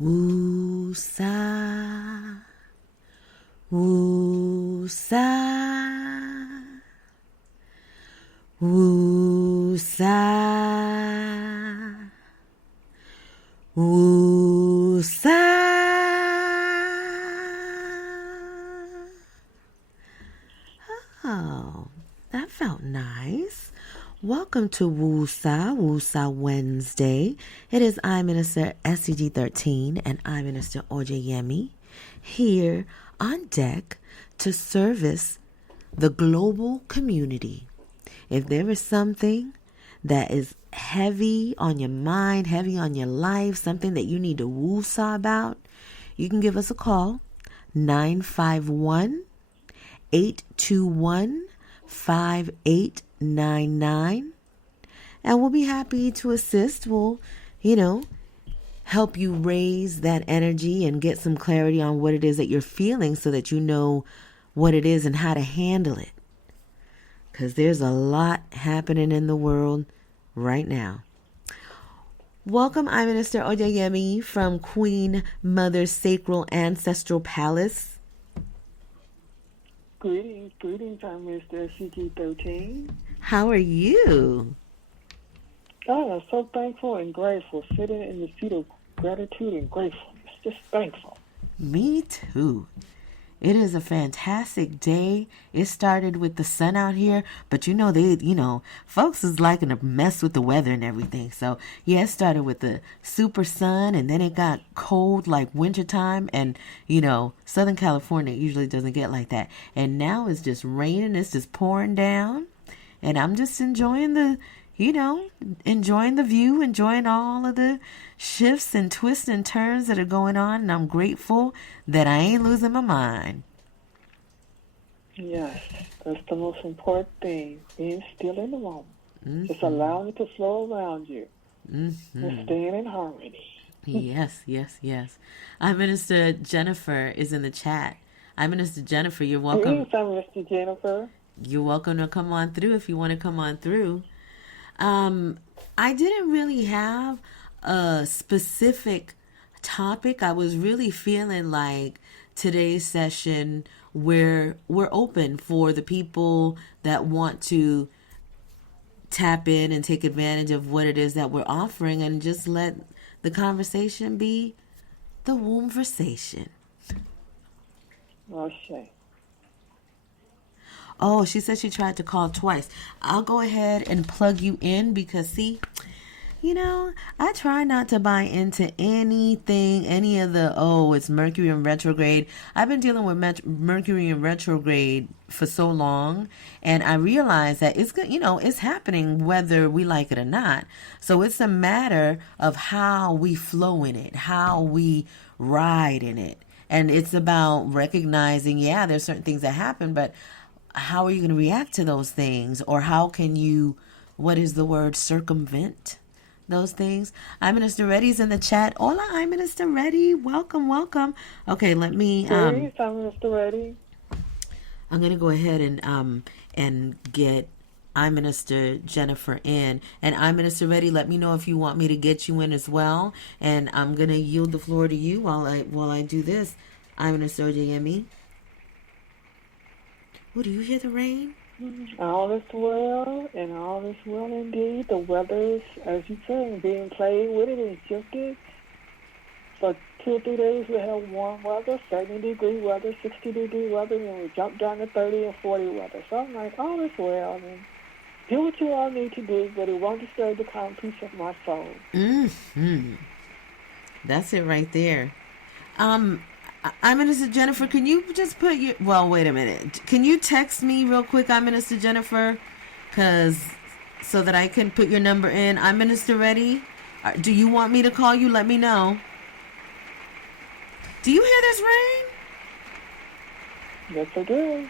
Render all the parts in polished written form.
Woosah, woosah, woosah, woosah. Oh, that felt nice. Welcome to Woosah Wednesday. It is I, Minister SCG13, and I, Minister Oyeyemi, here on deck to service the global community. If there is something that is heavy on your mind, heavy on your life, something that you need to woosah about, you can give us a call, 951 821 5899, and we'll be happy to assist. We'll, help you raise that energy and get some clarity on what it is that you're feeling so that you know what it is and how to handle it. Because there's a lot happening in the world right now. Welcome, I'm Minister Oyeyemi from Queen Mother Sacral Ancestral Palace. Greetings, I'm Mr. SCG13. How are you? Oh, I'm so thankful and grateful, sitting in the seat of gratitude and gratefulness. Just thankful. Me too. It is a fantastic day. It started with the sun out here, but folks is liking to mess with the weather and everything. So, yeah, it started with the super sun, and then it got cold like wintertime, and, Southern California usually doesn't get like that. And now it's just raining, it's just pouring down, and I'm just enjoying the view, enjoying all of the shifts and twists and turns that are going on, and I'm grateful that I ain't losing my mind. Yes, that's the most important thing, being still in the moment. Mm-hmm. Just allowing it to flow around you. Mm-hmm. And staying in harmony. Yes. Our Minister Jennifer is in the chat. Our Minister Jennifer, you're welcome. Greetings, I'm Mr. Jennifer. You're welcome to come on through if you want to come on through. I didn't really have a specific topic. I was really feeling like today's session where we're open for the people that want to tap in and take advantage of what it is that we're offering, and just let the conversation be the wombversation. Okay. Oh, she said she tried to call twice. I'll go ahead and plug you in because, see, I try not to buy into anything, any of the, it's Mercury in retrograde. I've been dealing with Mercury in retrograde for so long, and I realize that it's happening whether we like it or not. So it's a matter of how we flow in it, how we ride in it. And it's about recognizing, there's certain things that happen, but how are you going to react to those things? Or how can you, circumvent those things? I'm Minister Reddy's in the chat. Hola, I'm Minister Reddy. Welcome. Okay, let me... Greetings, I'm Minister Reddy. I'm going to go ahead and get I'm Minister Jennifer in. And I'm Minister Reddy, let me know if you want me to get you in as well. And I'm going to yield the floor to you while I do this. I'm Minister Oyeyemi. Oh, do you hear the rain? All is well, and all is well indeed. The weather is, as you say, being played with it and shifted. For 2 or 3 days, we have warm weather, 70-degree weather, 60-degree weather, and we jump down to 30 and 40 weather. So I'm like, all is well, and do what you all need to do, but it won't disturb the calm peace of my soul. Mm-hmm. That's it right there. I'm Minister Jennifer. Can you just put your... Well, wait a minute. Can you text me real quick, I'm Minister Jennifer? So that I can put your number in. I'm Minister Reddy. Do you want me to call you? Let me know. Do you hear this rain? Yes, I do.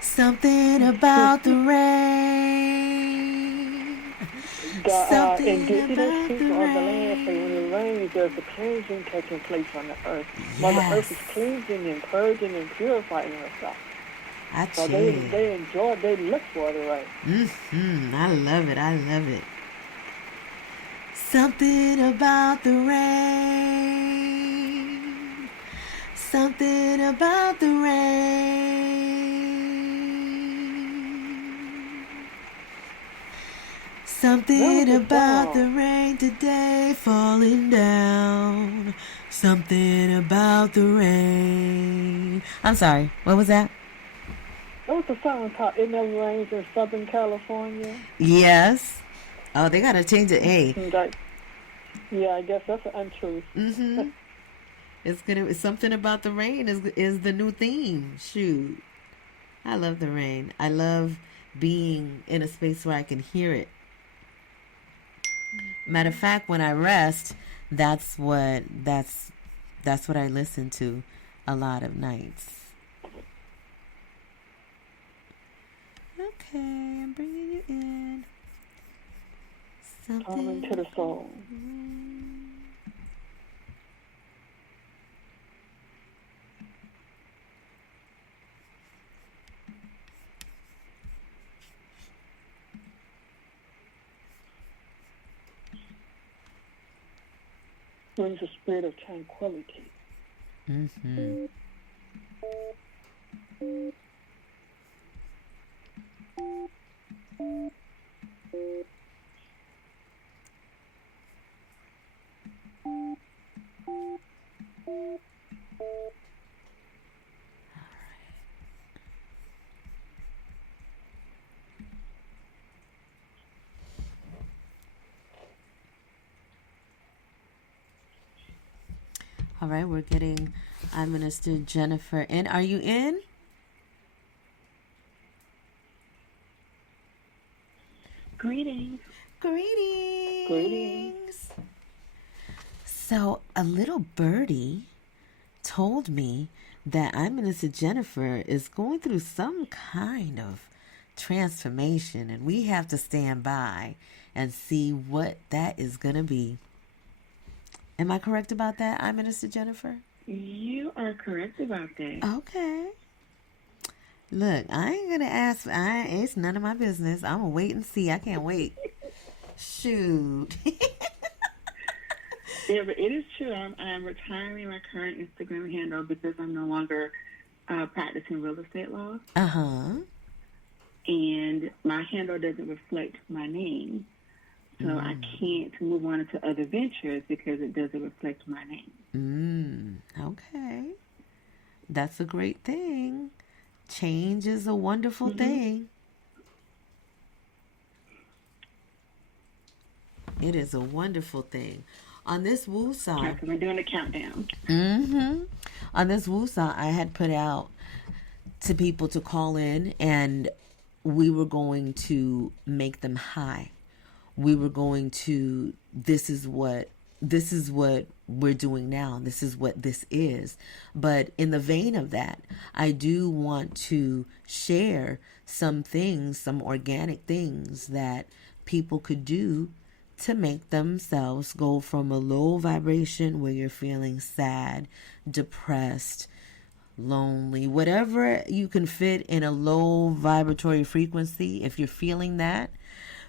Something about the rain. The indigenous people of the land say when it rains, there's a cleansing taking place on the earth. Yes. Mother Earth is cleansing and purging and purifying herself. So they enjoy it, they look for the rain. I love it. Something about the rain. Something about the rain. Something about the rain today falling down. Something about the rain. I'm sorry, what was that? That was the song called It Never Rains in Southern California. Yes. Oh, they gotta change the A. Yeah, I guess that's an untruth. Mm-hmm. It's something about the rain is the new theme. Shoot. I love the rain. I love being in a space where I can hear it. Matter of fact, when I rest, that's what I listen to a lot of nights. Okay, I'm bringing you in. Calling to the soul. Brings a spirit of tranquility. Mm-hmm. All right, we're getting Minister Jennifer in. Are you in? Greetings. Greetings. Greetings. So a little birdie told me that Minister Jennifer is going through some kind of transformation, and we have to stand by and see what that is going to be. Am I correct about that, Minister Jennifer? You are correct about that. Okay. Look, I ain't going to ask. It's none of my business. I'm going to wait and see. I can't wait. Shoot. Yeah, but it is true. I'm retiring my current Instagram handle because I'm no longer practicing real estate law. Uh-huh. And my handle doesn't reflect my name. So I can't move on into other ventures because it doesn't reflect my name. Okay. That's a great thing. Change is a wonderful thing. It is a wonderful thing. On this Woosah, We're doing a countdown. On this Woosah, I had put out to people to call in, and we were going to make them high. We were going to, this is what we're doing now. This is what this is. But in the vein of that, I do want to share some things, some organic things that people could do to make themselves go from a low vibration where you're feeling sad, depressed, lonely, whatever you can fit in a low vibratory frequency. If you're feeling that,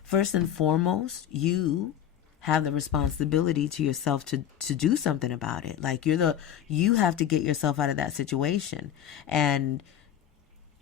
first and foremost, you have the responsibility to yourself to do something about it. Like you have to get yourself out of that situation. And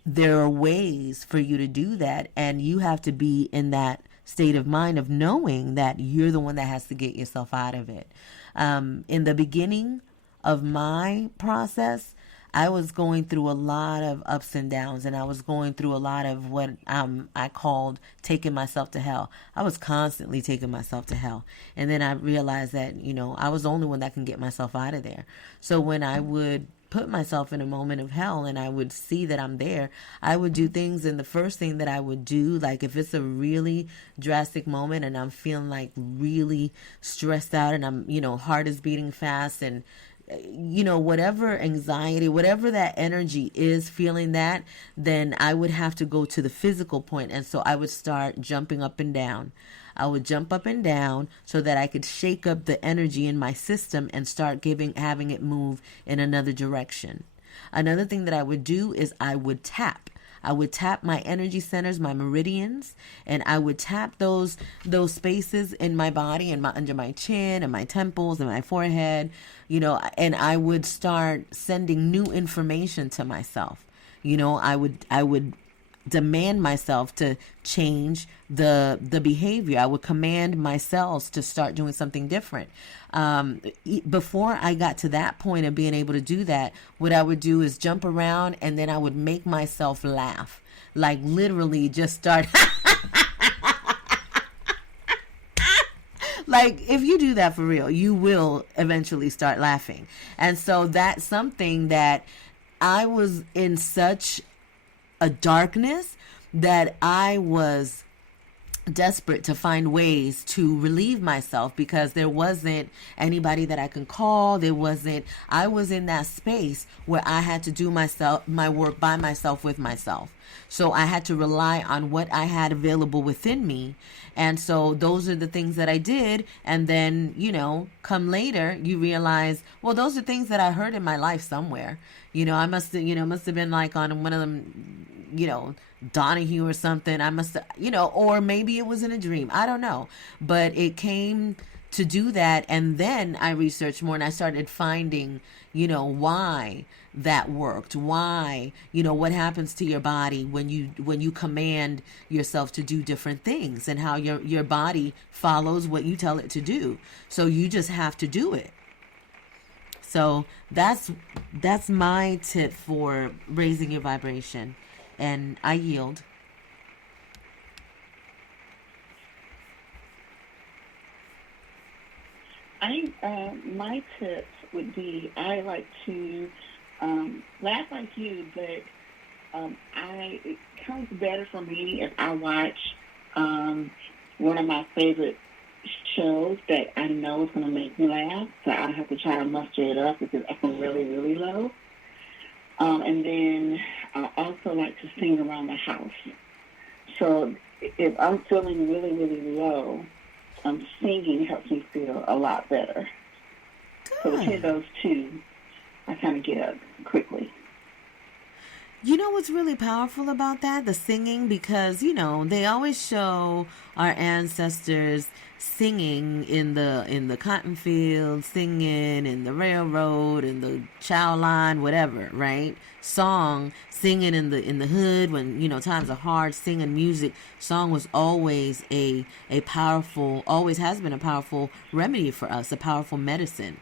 there are ways for you to do that. And you have to be in that state of mind of knowing that you're the one that has to get yourself out of it. In the beginning of my process, I was going through a lot of ups and downs, and I was going through a lot of what I called taking myself to hell. I was constantly taking myself to hell. And then I realized that, I was the only one that can get myself out of there. So when I would put myself in a moment of hell and I would see that I'm there, I would do things. And the first thing that I would do, like if it's a really drastic moment and I'm feeling like really stressed out and I'm, heart is beating fast and whatever anxiety, whatever that energy is, feeling that, then I would have to go to the physical point. And so I would start jumping up and down. I would jump up and down so that I could shake up the energy in my system and start having it move in another direction. Another thing that I would do is I would tap. I would tap my energy centers, my meridians, and I would tap those spaces in my body and under my chin and my temples and my forehead, and I would start sending new information to myself. I would demand myself to change the behavior. I would command my cells to start doing something different. Before I got to that point of being able to do that, what I would do is jump around, and then I would make myself laugh, like literally just start. Like, if you do that for real, you will eventually start laughing. And so that's something that I was in such a darkness that I was desperate to find ways to relieve myself, because there wasn't anybody that I can call. I was in that space where I had to do my work by myself with myself. So I had to rely on what I had available within me. And so those are the things that I did. And then, come later, you realize, well, those are things that I heard in my life somewhere. I must have been like on one of them, Donahue or something. I must have, or maybe it was in a dream. I don't know. But it came to do that. And then I researched more, and I started finding, why that worked. Why, what happens to your body when you command yourself to do different things, and how your body follows what you tell it to do. So you just have to do it. So that's my tip for raising your vibration. And I yield. My tips would be, I like to laugh like you, but it comes better for me if I watch one of my favorite shows that I know is going to make me laugh, so I don't have to try to muster it up because I'm really, really low. And then I also like to sing around the house. So if I'm feeling really, really low, singing helps me feel a lot better. So between those two, I kind of get up quickly. You know what's really powerful about that? The singing, because, they always show our ancestors singing in the cotton field, singing in the railroad, in the chow line, whatever, right? Singing in the hood when, times are hard, singing music. Song was always a powerful, always has been a powerful remedy for us, a powerful medicine.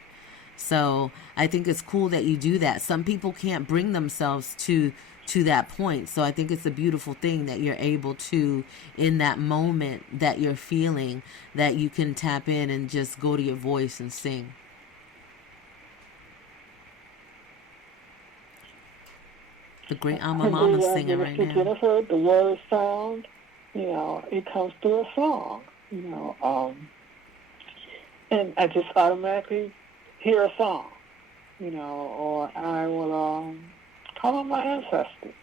So I think it's cool that you do that. Some people can't bring themselves to that point. So I think it's a beautiful thing that you're able to, in that moment that you're feeling, that you can tap in and just go to your voice and sing. The great Alma Mama singing right now. Jennifer, the word sound, it comes through a song, and I just automatically hear a song, or I will call on my ancestors.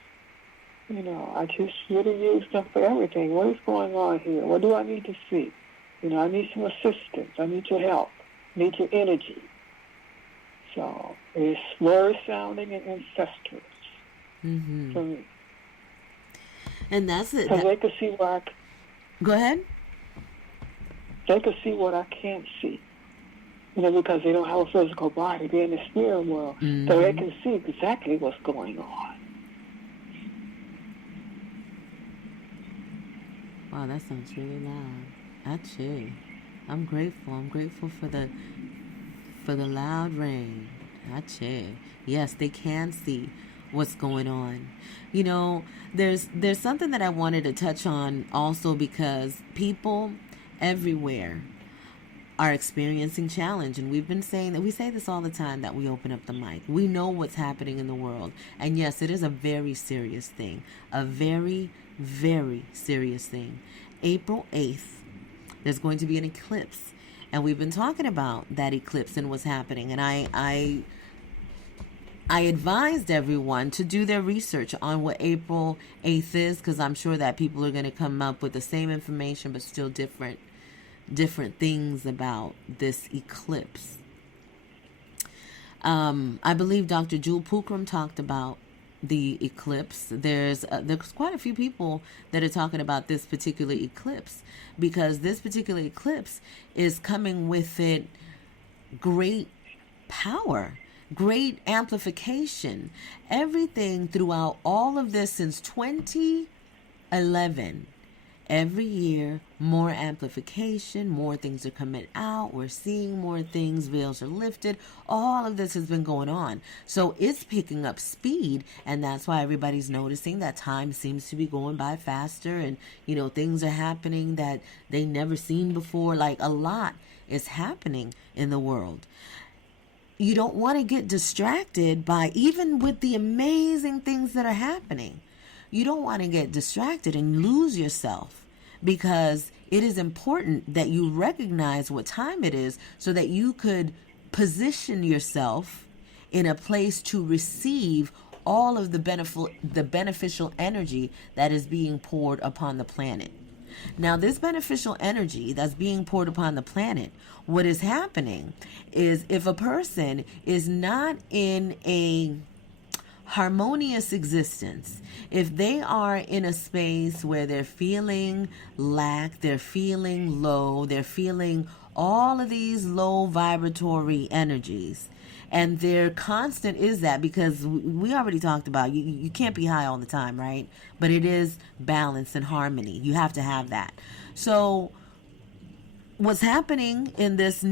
I just really use them for everything. What is going on here? What do I need to see? I need some assistance. I need your help. I need your energy. So it's word sounding and ancestors. Mm-hmm. For me. And that's it. Because they can see what Go ahead. They can see what I can't see. Because they don't have a physical body. They're in the spirit world. Mm-hmm. So they can see exactly what's going on. Wow, that sounds really loud. Actually, I'm grateful. I'm grateful for the loud rain. Actually, yes, they can see what's going on. There's something that I wanted to touch on also, because people everywhere are experiencing challenge, and we've been saying that. We say this all the time that we open up the mic. We know what's happening in the world, and yes, it is a very serious thing, a very, very serious thing. April 8th, there's going to be an eclipse, and we've been talking about that eclipse and what's happening, and I advised everyone to do their research on what April 8th is, because I'm sure that people are going to come up with the same information but still different things about this eclipse. I believe Dr. Jewel Pookrum talked about the eclipse. There's quite a few people that are talking about this particular eclipse, because this particular eclipse is coming with it great power, great amplification. Everything throughout all of this since 2011. Every year, more amplification, more things are coming out. We're seeing more things, veils are lifted. All of this has been going on. So it's picking up speed, and that's why everybody's noticing that time seems to be going by faster, and, things are happening that they never seen before. Like, a lot is happening in the world. You don't want to get distracted by, even with the amazing things that are happening, you don't want to get distracted and lose yourself, because it is important that you recognize what time it is so that you could position yourself in a place to receive all of the beneficial energy that is being poured upon the planet. Now, this beneficial energy that's being poured upon the planet, what is happening is, if a person is not in a harmonious existence, if they are in a space where they're feeling lack, they're feeling low, they're feeling all of these low vibratory energies, and their constant is that, because we already talked about, you can't be high all the time, right? But it is balance and harmony. You have to have that. So what's happening in this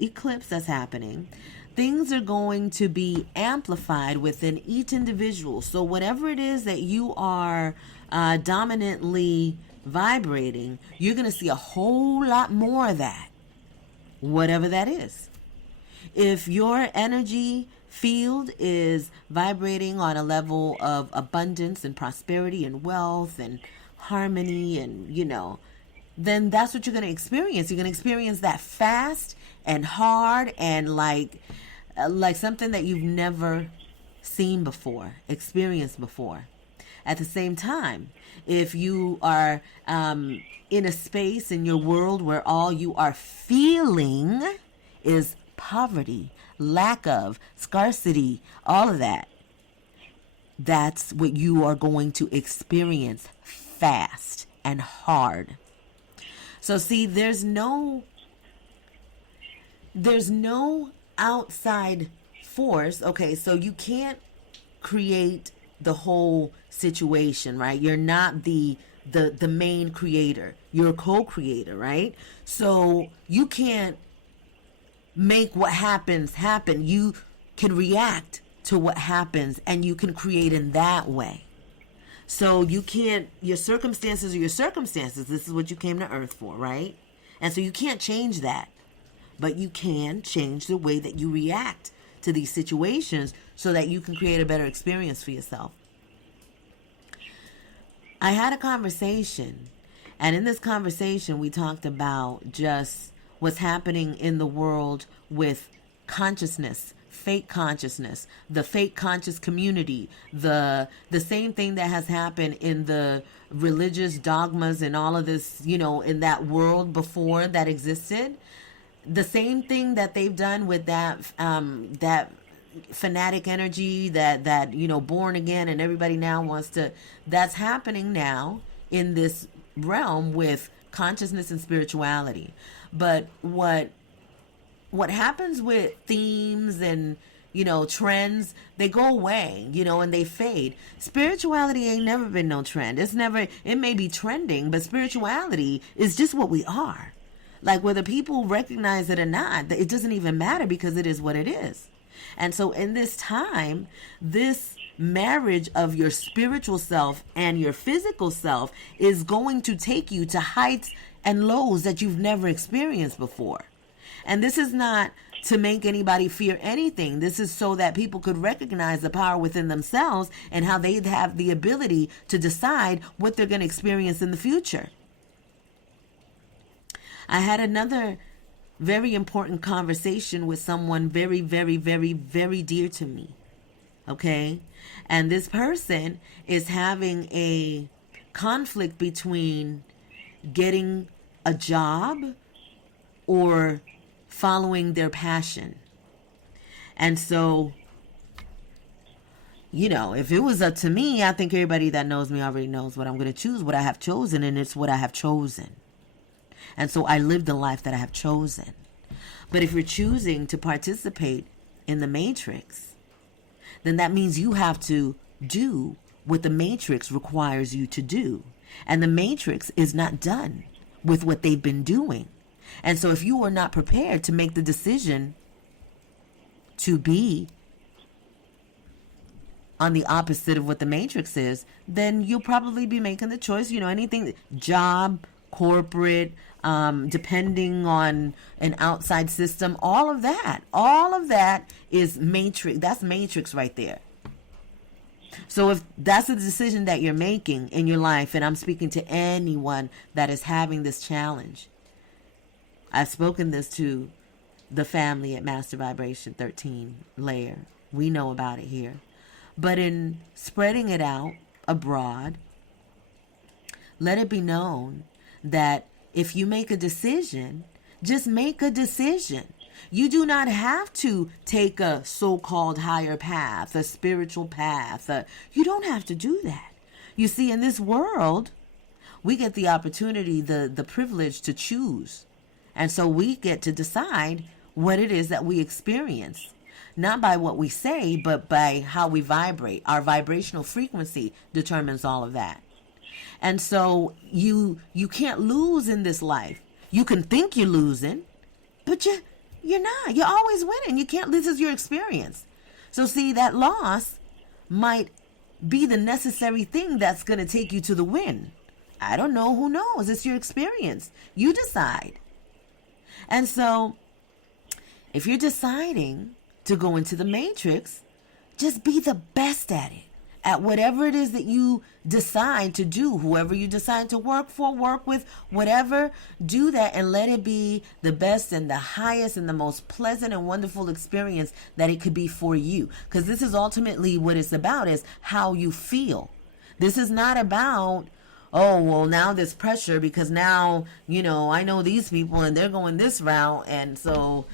eclipse that's happening, things are going to be amplified within each individual. So whatever it is that you are dominantly vibrating, you're going to see a whole lot more of that, whatever that is. If your energy field is vibrating on a level of abundance and prosperity and wealth and harmony, and, then that's what you're going to experience. You're going to experience that fast and hard, and like something that you've never seen before, experienced before. At the same time, if you are in a space in your world where all you are feeling is poverty, lack of, scarcity, all of that, that's what you are going to experience fast and hard. So see, there's no outside force. Okay, so you can't create the whole situation, right? You're not the main creator. You're a co-creator, right? So you can't make what happens happen. You can react to what happens, and you can create in that way. So you can't, your circumstances are your circumstances. This is what you came to earth for, right? And so you can't change that. But you can change the way that you react to these situations so that you can create a better experience for yourself. I had a conversation, and in this conversation we talked about just what's happening in the world with consciousness, fake consciousness, the fake conscious community, the same thing that has happened in the religious dogmas and all of this, in that world before that existed. The same thing that they've done with that fanatic energy, that born again, and everybody now wants to, that's happening now in this realm with consciousness and spirituality. But what happens with themes and trends, they go away, and they fade. Spirituality ain't never been no trend. It may be trending, but spirituality is just what we are. Like, whether people recognize it or not, it doesn't even matter, because it is what it is. And so in this time, this marriage of your spiritual self and your physical self is going to take you to heights and lows that you've never experienced before. And this is not to make anybody fear anything. This is so that people could recognize the power within themselves and how they have the ability to decide what they're going to experience in the future. I had another very important conversation with someone very, very, very, very dear to me. Okay? And this person is having a conflict between getting a job or following their passion. And so if it was up to me, I think everybody that knows me already knows what I'm going to choose, what I have chosen, and it's what I have chosen. And so I live the life that I have chosen. But if you're choosing to participate in the matrix, then that means you have to do what the matrix requires you to do. And the matrix is not done with what they've been doing. And so if you are not prepared to make the decision to be on the opposite of what the matrix is, then you'll probably be making the choice, anything, job, corporate, depending on an outside system, all of that is matrix. That's matrix right there. So if that's a decision that you're making in your life, and I'm speaking to anyone that is having this challenge, I've spoken this to the family at Master Vibration 13 layer. We know about it here. But in spreading it out abroad, let it be known that if you make a decision, just make a decision. You do not have to take a so-called higher path, a spiritual path. You don't have to do that. You see, in this world, we get the opportunity, the privilege to choose. And so we get to decide what it is that we experience. Not by what we say, but by how we vibrate. Our vibrational frequency determines all of that. And so you can't lose in this life. You can think you're losing, but you're not. You're always winning. You can't. This is your experience. So see, that loss might be the necessary thing that's going to take you to the win. I don't know. Who knows? It's your experience. You decide. And so if you're deciding to go into the matrix, just be the best at it. At whatever it is that you decide to do, whoever you decide to work for, work with, whatever, do that and let it be the best and the highest and the most pleasant and wonderful experience that it could be for you. Because this is ultimately what it's about, is how you feel. This is not about, oh, well, now there's pressure because now, I know these people and they're going this route, and so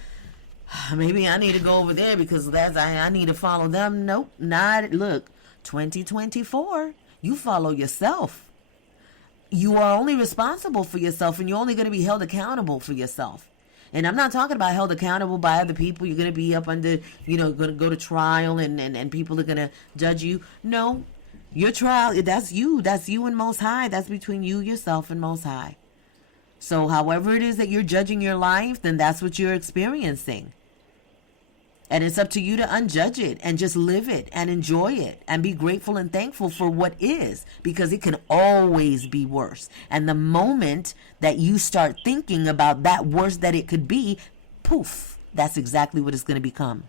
maybe I need to go over there because I need to follow them. Nope, not. Look, 2024, you follow yourself. You are only responsible for yourself, and you're only going to be held accountable for yourself. And I'm not talking about held accountable by other people. You're going to be up under, going to go to trial and people are going to judge you. No, your trial, that's you. That's you and Most High. That's between you, yourself, and Most High. So however it is that you're judging your life, then that's what you're experiencing. And it's up to you to unjudge it and just live it and enjoy it and be grateful and thankful for what is, because it can always be worse. And the moment that you start thinking about that worse that it could be, poof, that's exactly what it's going to become.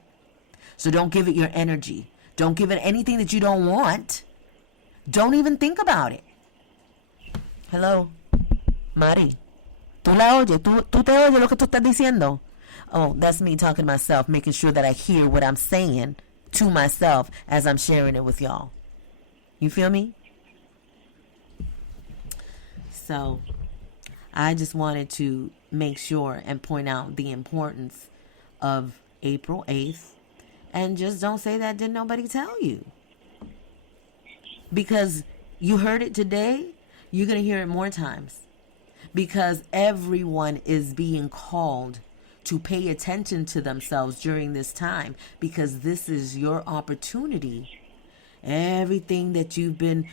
So don't give it your energy. Don't give it anything that you don't want. Don't even think about it. Hello, Mari. ¿Tú la oyes? ¿Tú te oyes lo que tú estás diciendo? Oh, that's me talking to myself, making sure that I hear what I'm saying to myself as I'm sharing it with y'all. You feel me? So I just wanted to make sure and point out the importance of April 8th. And just don't say that didn't nobody tell you. Because you heard it today, you're going to hear it more times. Because everyone is being called to pay attention to themselves during this time, because this is your opportunity. Everything that you've been,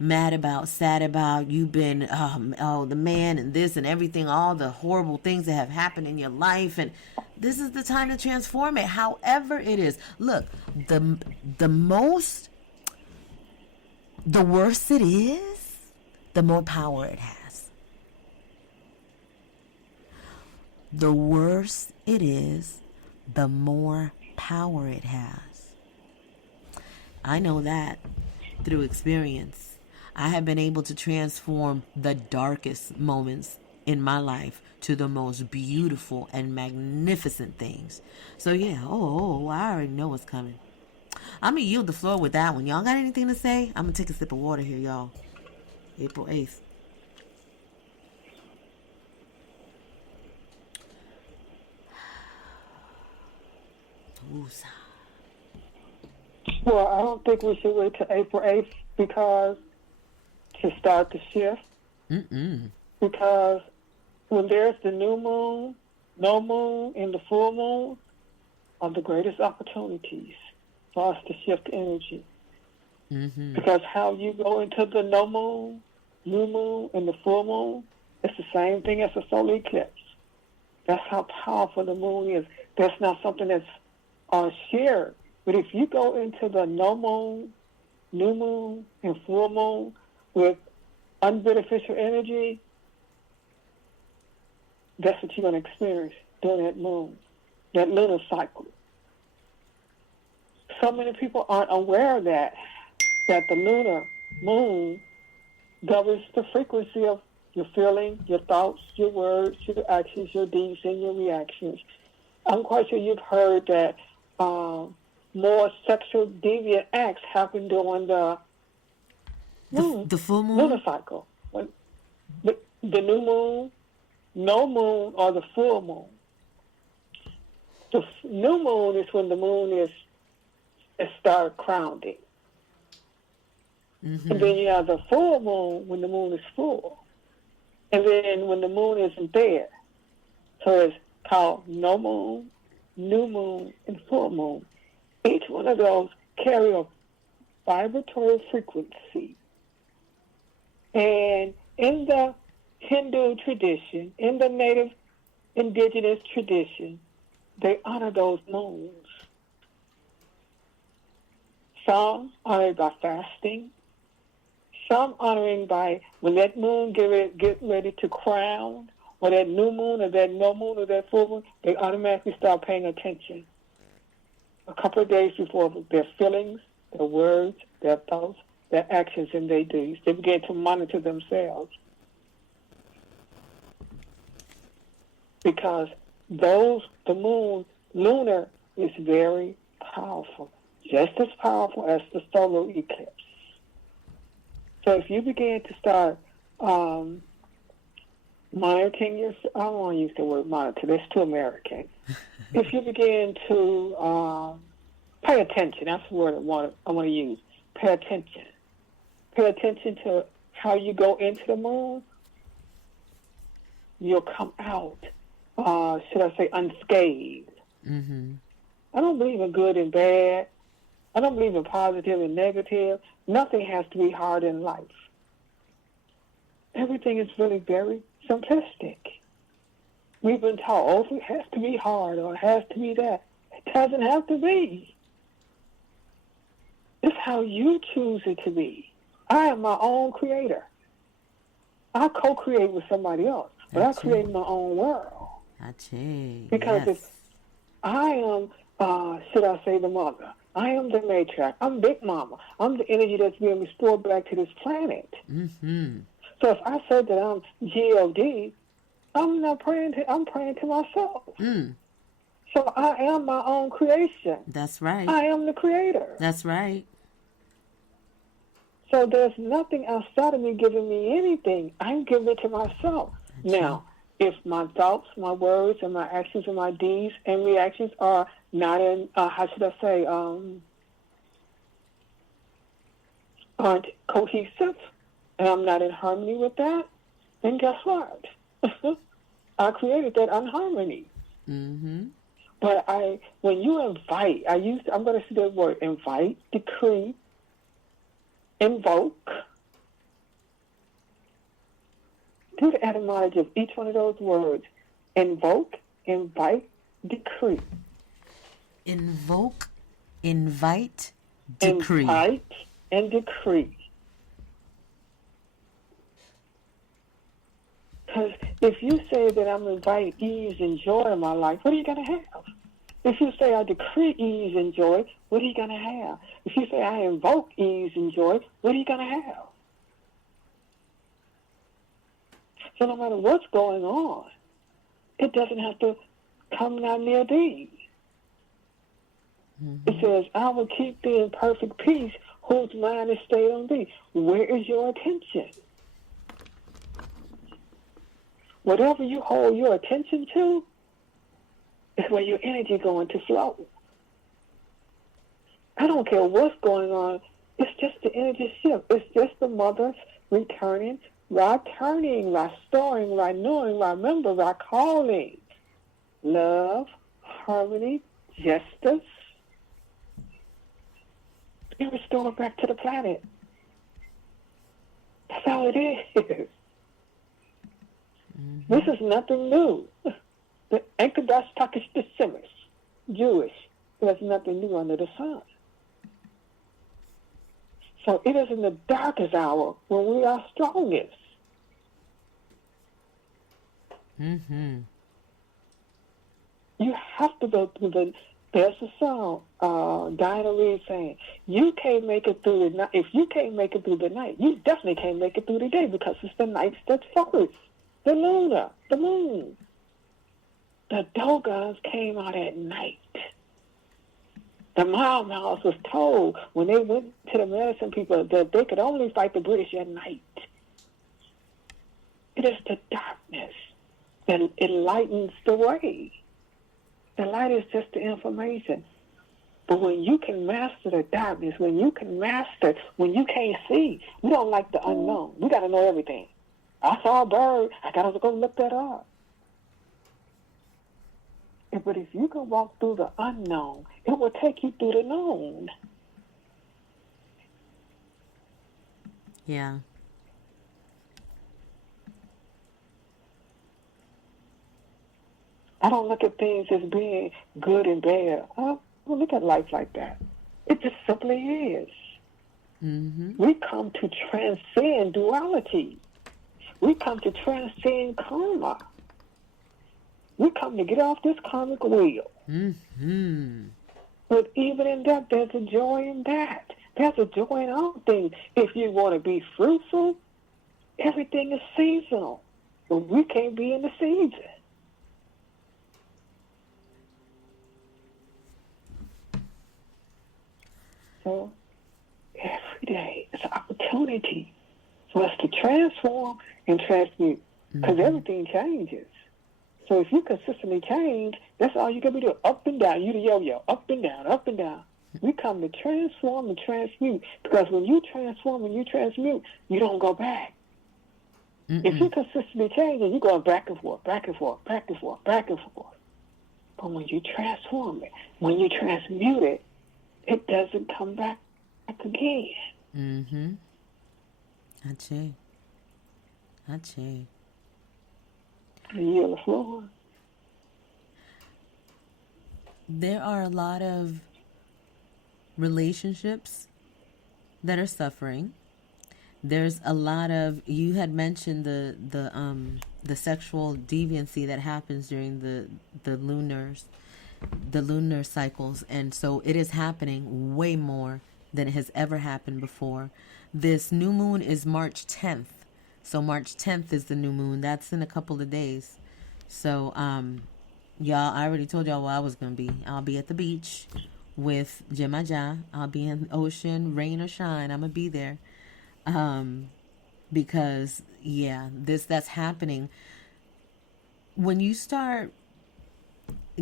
mad about, sad about, you've been, the man and this and everything, all the horrible things that have happened in your life, and this is the time to transform it, however it is. Look, the worse it is, the more power it has. The worse it is, the more power it has. I know that through experience. I have been able to transform the darkest moments in my life to the most beautiful and magnificent things. So yeah, I already know what's coming. I'm going to yield the floor with that one. Y'all got anything to say? I'm going to take a sip of water here, y'all. April 8th. Woosah. Well, I don't think we should wait till April 8th because to start the shift. Mm-mm. Because when there's the new moon, no moon, and the full moon are the greatest opportunities for us to shift energy. Mm-hmm. Because how you go into the no moon, new moon, and the full moon, it's the same thing as a solar eclipse. That's how powerful the moon is. That's not something that's shared. But if you go into the no moon, new moon, and full moon with unbeneficial energy, that's what you're going to experience during that moon, that lunar cycle. So many people aren't aware of that the lunar moon governs the frequency of your feelings, your thoughts, your words, your actions, your deeds, and your reactions. I'm quite sure you've heard that more sexual deviant acts happen during the moon, The full moon? lunar cycle. When the new moon, no moon, or the full moon. The new moon is when the moon is start crowding. Mm-hmm. And then you have the full moon when the moon is full. And then when the moon isn't there. So it's called no moon, new moon, and full moon. Each one of those carry a vibratory frequency. And in the Hindu tradition, in the native indigenous tradition, they honor those moons. Some honor it by fasting. Some honoring by when that moon get ready to crown, or that new moon, or that no moon, or that full moon, they automatically start paying attention. A couple of days before their feelings, their words, their thoughts, their actions, and their deeds. They begin to monitor themselves. Because the moon, lunar, is very powerful. Just as powerful as the solar eclipse. So if you begin to start monitoring your, I don't want to use the word monitor, that's too American. If you begin to pay attention, that's the word I want to use, pay attention. Pay attention to how you go into the moon, you'll come out, should I say, unscathed. Mm-hmm. I don't believe in good and bad. I don't believe in positive and negative. Nothing has to be hard in life. Everything is really very simplistic. We've been taught, oh, it has to be hard or it has to be that. It doesn't have to be. It's how you choose it to be. I am my own creator. I co-create with somebody else, but I create my own world. Because if I am, should I say, the mother, I am the matriarch, I'm Big Mama, I'm the energy that's being restored back to this planet. Mm-hmm. So if I say that I'm G-O-D, I'm not praying to, I'm praying to myself. Mm. So I am my own creation. That's right. I am the creator. That's right. So there's nothing outside of me giving me anything. I'm giving it to myself. Now, if my thoughts, my words, and my actions and my deeds and reactions are not in, how should I say, aren't cohesive, and I'm not in harmony with that, then guess what? I created that unharmony. Mm-hmm. But when you invite, I'm going to say that word, invite, decree, invoke. Do the etymology of each one of those words. Invoke, invite, decree. Invoke, invite, decree. Invite and decree. Because if you say that I'm inviting ease and joy in my life, what are you going to have? If you say I decree ease and joy, what are you going to have? If you say I invoke ease and joy, what are you going to have? So no matter what's going on, it doesn't have to come not near thee. Mm-hmm. It says, I will keep thee in perfect peace, whose mind is stayed on thee. Where is your attention? Whatever you hold your attention to is where your energy is going to flow. I don't care what's going on. It's just the energy shift. It's just the mothers returning, restoring, renewing, remember, recalling. Love, harmony, justice, and restore back to the planet. That's all it is. Mm-hmm. This is nothing new. The Enkadas Takish Simmers, Jewish, there's nothing new under the sun. So it is in the darkest hour when we are strongest. Mm-hmm. You have to go through there's a song, Diana Reed saying, you can't make it through the night. If you can't make it through the night, you definitely can't make it through the day because it's the nights that's first. The lunar, the moon. The Dogons came out at night. The Miles was told when they went to the medicine people that they could only fight the British at night. It is the darkness that enlightens the way. The light is just the information. But when you can master the darkness, when you can't see, we don't like the unknown. We got to know everything. I saw a bird. I got to go look that up. But if you can walk through the unknown, it will take you through the known. Yeah. I don't look at things as being good and bad. I don't look at life like that. It just simply is. Mm-hmm. We come to transcend duality. We come to transcend karma. We come to get off this karmic wheel. Mm-hmm. But even in that, there's a joy in that. There's a joy in all things. If you want to be fruitful, everything is seasonal. But we can't be in the season. So every day is an opportunity for us to transform and transmute. Because everything changes. So if you consistently change, that's all you got to do. Up and down. You the yo-yo. Up and down, up and down. We come to transform and transmute. Because when you transform and you transmute, you don't go back. If you consistently change, you're going back and forth, back and forth, back and forth, back and forth. But when you transform it, when you transmute it, it doesn't come back again. Mm-hmm. Ache. Ache. I yield the floor. There are a lot of relationships that are suffering. There's a lot of, you had mentioned the sexual deviancy that happens during the lunar cycles, and so it is happening way more than it has ever happened before. This new moon is March 10th. So March 10th is the new moon. That's in a couple of days. So y'all, I already told y'all where I was going to be. I'll be at the beach with Jemaja. I'll be in the ocean, rain or shine. I'm going to be there. Because yeah, that's happening. When you start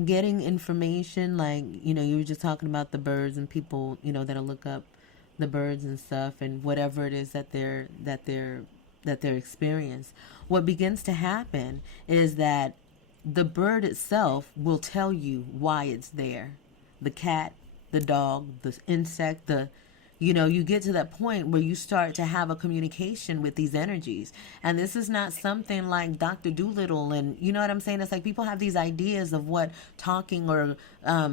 getting information, like, you know, you were just talking about the birds and people, you know, that'll look up the birds and stuff and whatever it is that they're experience. What begins to happen is that the bird itself will tell you why it's there. The cat, the dog, the insect, you get to that point where you start to have a communication with these energies. And this is not something like Dr. Doolittle, and you know what I'm saying? It's like people have these ideas of what talking or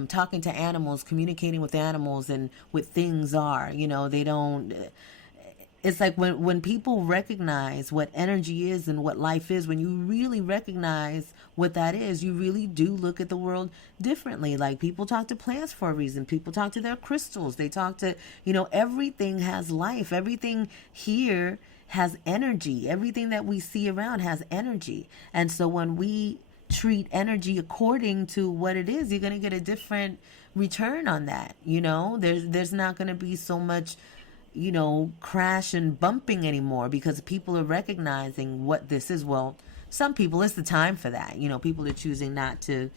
talking to animals, communicating with animals and with things are. You know, they don't... It's like when people recognize what energy is and what life is, when you really recognize what that is, you really do look at the world differently. Like, people talk to plants for a reason. People talk to their crystals. They talk to, everything has life. Everything here has energy. Everything that we see around has energy. And so when we treat energy according to what it is, you're going to get a different return on that. There's not going to be so much crash and bumping anymore because people are recognizing what this is. Well, some people, it's the time for that. People are choosing not to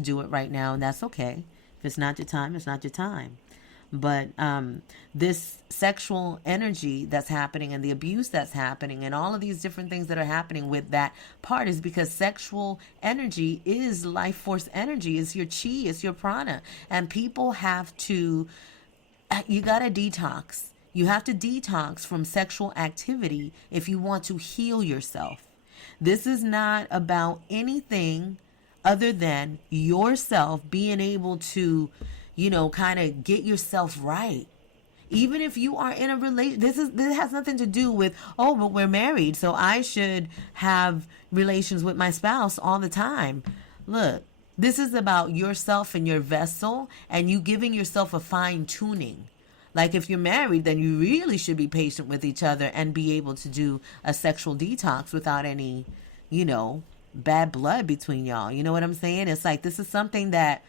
do it right now, and that's okay. If it's not your time, it's not your time. But this sexual energy that's happening and the abuse that's happening and all of these different things that are happening with that part is because sexual energy is life force energy, is your chi, it's your prana. And people have to, you got to detox. You have to detox from sexual activity if you want to heal yourself. This is not about anything other than yourself being able to, kind of get yourself right. Even if you are in a relation, this has nothing to do with, oh, but we're married, so I should have relations with my spouse all the time. Look, this is about yourself and your vessel and you giving yourself a fine tuning. Like if you're married, then you really should be patient with each other and be able to do a sexual detox without any, bad blood between y'all. You know what I'm saying? It's like this is something that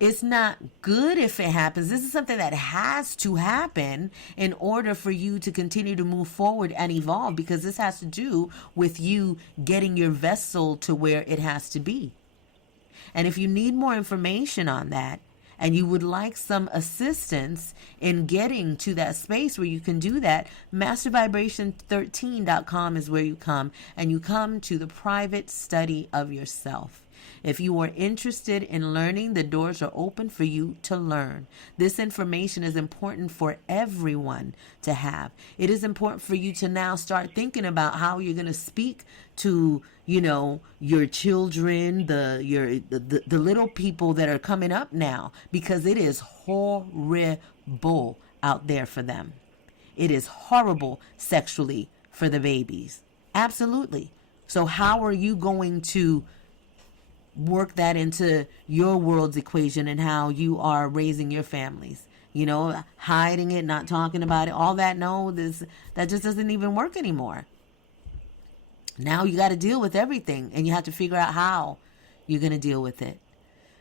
it's not good if it happens. This is something that has to happen in order for you to continue to move forward and evolve, because this has to do with you getting your vessel to where it has to be. And if you need more information on that, and you would like some assistance in getting to that space where you can do that, mastervibration13.com is where you come, and you come to the private study of yourself. If you are interested in learning, the doors are open for you to learn. This information is important for everyone to have. It is important for you to now start thinking about how you're going to speak to, your children, the little people that are coming up now, because it is horrible out there for them. It is horrible sexually for the babies. Absolutely. So how are you going to work that into your world's equation and how you are raising your families? Hiding it, not talking about it, all that. No, that just doesn't even work anymore. Now you got to deal with everything, and you have to figure out how you're going to deal with it.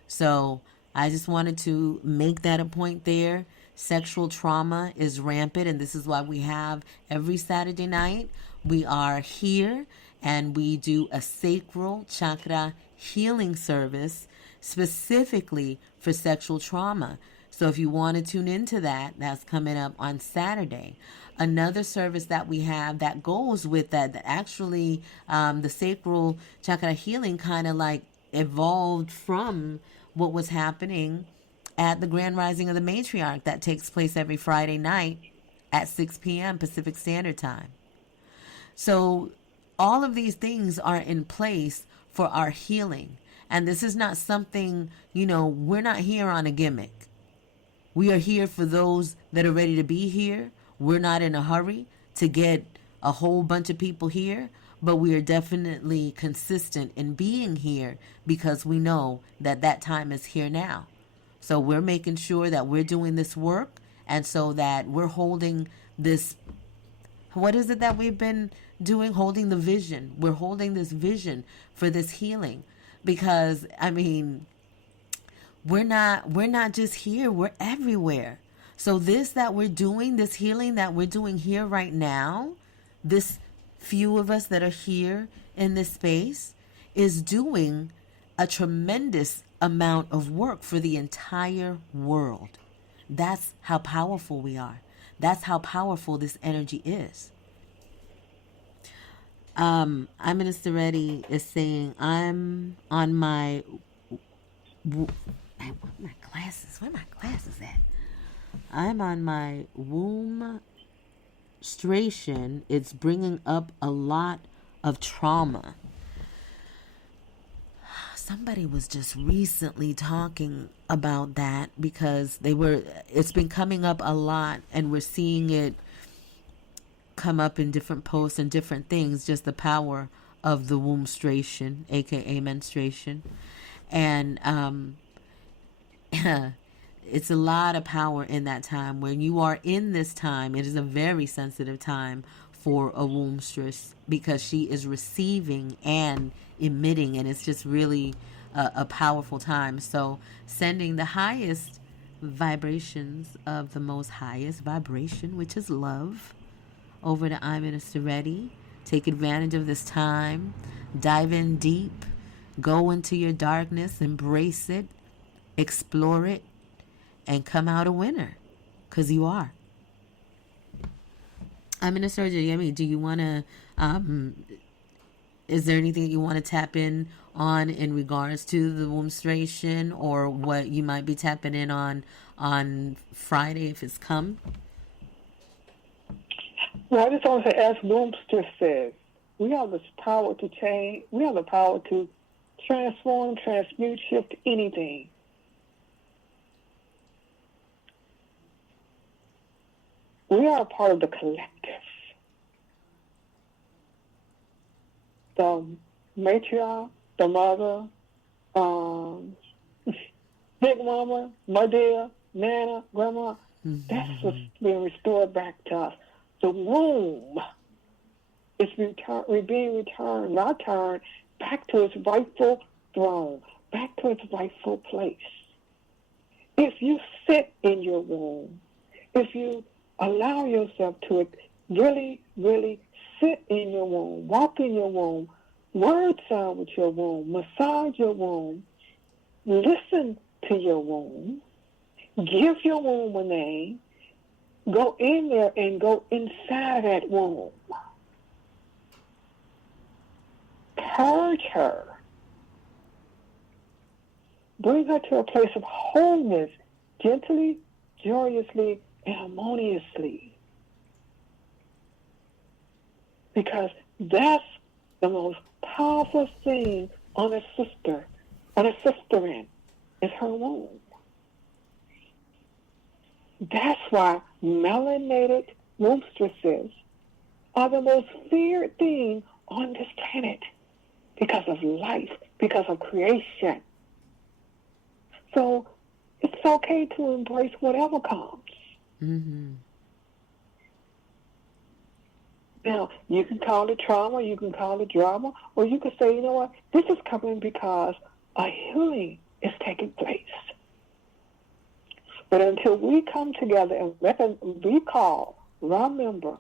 So I just wanted to make that a point there. Sexual trauma is rampant, and this is why we have every Saturday night, we are here and we do a sacral chakra healing service specifically for sexual trauma. So if you want to tune into that, that's coming up on Saturday. Another service that we have that goes with that actually the sacral chakra healing kind of like evolved from what was happening at the Grand Rising of the Matriarch that takes place every Friday night at 6 p.m. Pacific Standard Time. So all of these things are in place for our healing. And this is not something, we're not here on a gimmick. We are here for those that are ready to be here. We're not in a hurry to get a whole bunch of people here, but we are definitely consistent in being here because we know that that time is here now. So we're making sure that we're doing this work, and so that we're holding this, what is it that we've been doing? Holding the vision. We're holding this vision for this healing, because we're not just here, we're everywhere. So this that we're doing, this healing that we're doing here right now, this few of us that are here in this space is doing a tremendous amount of work for the entire world. That's how powerful we are. That's how powerful this energy is. Minister Reddy is saying, I'm on my... Where my glasses? Where my glasses at? I'm on my womb stration. It's bringing up a lot of trauma. Somebody was just recently talking about that because it's been coming up a lot, and we're seeing it come up in different posts and different things, just the power of the womb stration, aka menstruation. And it's a lot of power in that time. When you are in this time, it is a very sensitive time for a wombstress, because she is receiving and emitting, and it's just really a powerful time. So sending the highest vibrations of the most highest vibration, which is love, over to I'm Minister Reddy. Take advantage of this time. Dive in deep. Go into your darkness. Embrace it. Explore it. and come out a winner, because you are. Minister Yemi, do you want to, is there anything that you want to tap in on in regards to the menstruation, or what you might be tapping in on Friday if it's come? Well, I just want to say, as Womster says, we have the power to change. We have the power to transform, transmute, shift anything. We are a part of the collective. The matriarch, the mother, big mama, my dear, nana, grandma, that's what's being restored back to us. The womb is being returned, not turned, back to its rightful throne, back to its rightful place. If you sit in your womb, if you allow yourself to really, really sit in your womb, walk in your womb, word sound with your womb, massage your womb, listen to your womb, give your womb a name, go in there and go inside that womb. Purge her. Bring her to a place of wholeness, gently, joyously, and harmoniously. Because that's the most powerful thing on a sister-in, is her womb. That's why melanated wombstresses are the most feared thing on this planet, because of life, because of creation. So it's okay to embrace whatever comes. Mm-hmm. Now, you can call it trauma, you can call it drama, or you can say, you know what, this is coming because a healing is taking place. But until we come together and recall, remember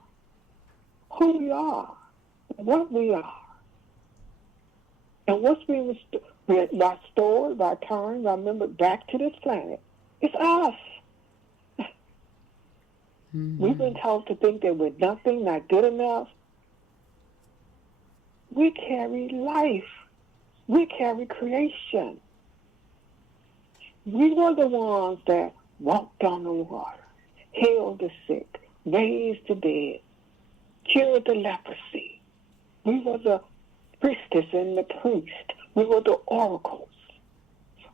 who we are, what we are, and what's being restored, returned, remembered back to this planet, it's us. Mm-hmm. We've been taught to think that we're nothing, not good enough. We carry life. We carry creation. We were the ones that walked on the water, healed the sick, raised the dead, cured the leprosy. We were the priestess and the priest. We were the oracles.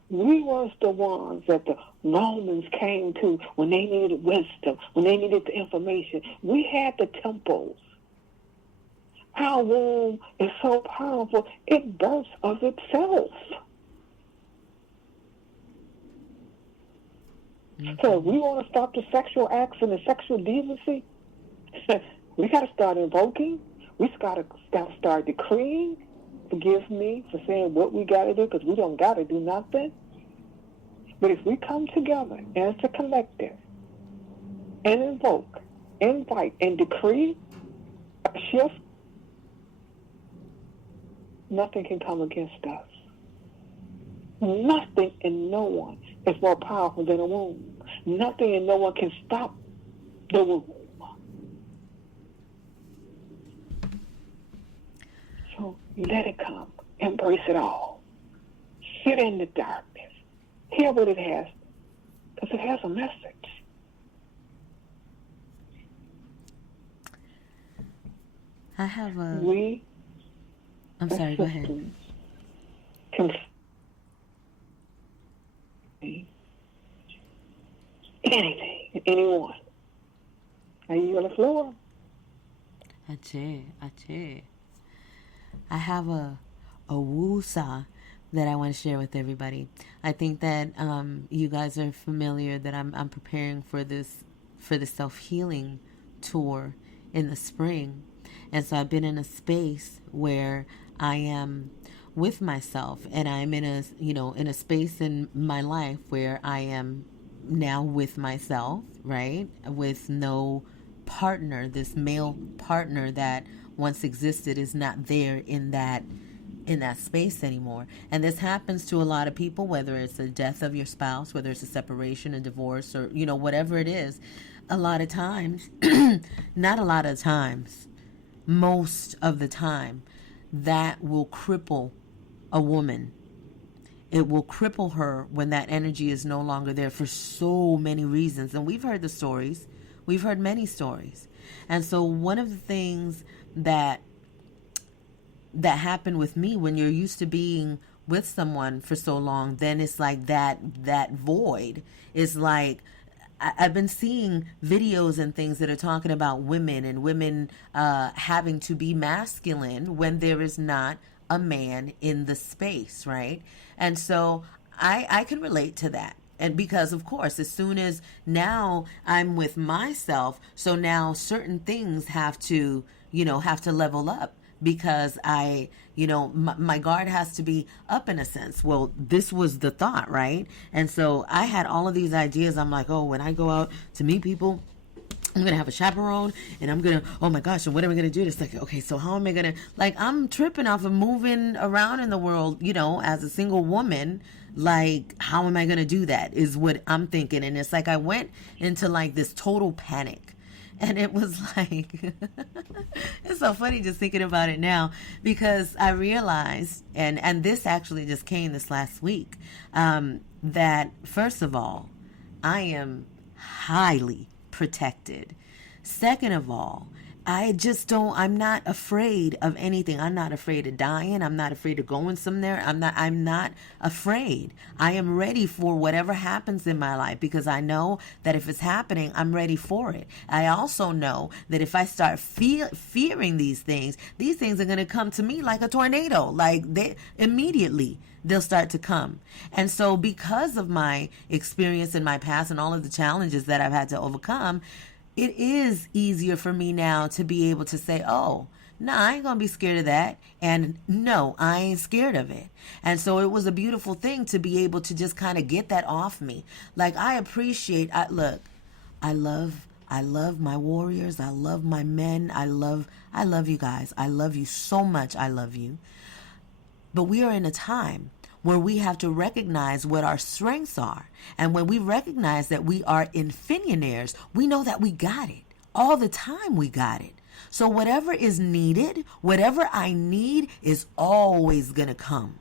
We was the ones that the Romans came to when they needed wisdom, when they needed the information. We had the temples. Our womb is so powerful, it births of itself. Mm-hmm. So if we want to stop the sexual acts and the sexual decency, we got to start invoking. We got to start decreeing. Forgive me for saying what we got to do, because we don't got to do nothing. But if we come together as a collective and invoke, invite, and decree a shift, nothing can come against us. Nothing and no one is more powerful than a womb. Nothing and no one can stop the womb. So let it come. Embrace it all. Sit in the darkness. Hear what it has, because it has a message. I have a... I'm sorry, go ahead. Can anything, anyone. Are you on the floor? Ache. I have a woosah that I want to share with everybody. I think that you guys are familiar that I'm preparing for the self-healing tour in the spring. And so I've been in a space where I am with myself, and I'm in a space in my life where I am now with myself, right? With no partner. This male partner that once existed is not there in that in that space anymore. And this happens to a lot of people, whether it's the death of your spouse, whether it's a separation, a divorce, or, whatever it is. A lot of times, not a lot of times, most of the time, that will cripple a woman. It will cripple her when that energy is no longer there for so many reasons. And we've heard the stories. We've heard many stories. And so one of the things that happened with me, when you're used to being with someone for so long, then it's like that void is like, I've been seeing videos and things that are talking about women and women having to be masculine when there is not a man in the space, right? And so I can relate to that. And because, of course, as soon as now I'm with myself, so now certain things have to level up, because my guard has to be up in a sense. Well, this was the thought, right? And so I had all of these ideas. I'm like, oh, when I go out to meet people, I'm going to have a chaperone, and I'm going to, oh my gosh, and what am I going to do? It's like, okay, so how am I going to, like, I'm tripping off of moving around in the world, as a single woman. Like, how am I going to do that is what I'm thinking. And it's like I went into like this total panic. And it was like, it's so funny just thinking about it now, because I realized, and this actually just came this last week, that first of all, I am highly protected. Second of all, I'm not afraid of anything. I'm not afraid of dying. I'm not afraid of going somewhere. I'm not afraid. I am ready for whatever happens in my life, because I know that if it's happening, I'm ready for it. I also know that if I start fearing these things are going to come to me like a tornado. Like immediately they'll start to come. And so because of my experience in my past and all of the challenges that I've had to overcome, it is easier for me now to be able to say, oh, no, I ain't going to be scared of that. And no, I ain't scared of it. And so it was a beautiful thing to be able to just kind of get that off me. Like, I love my warriors. I love my men. I love you guys. I love you so much. I love you. But we are in a time where we have to recognize what our strengths are. And when we recognize that we are infinionaires, we know that we got it. All the time we got it. So whatever is needed, whatever I need is always going to come.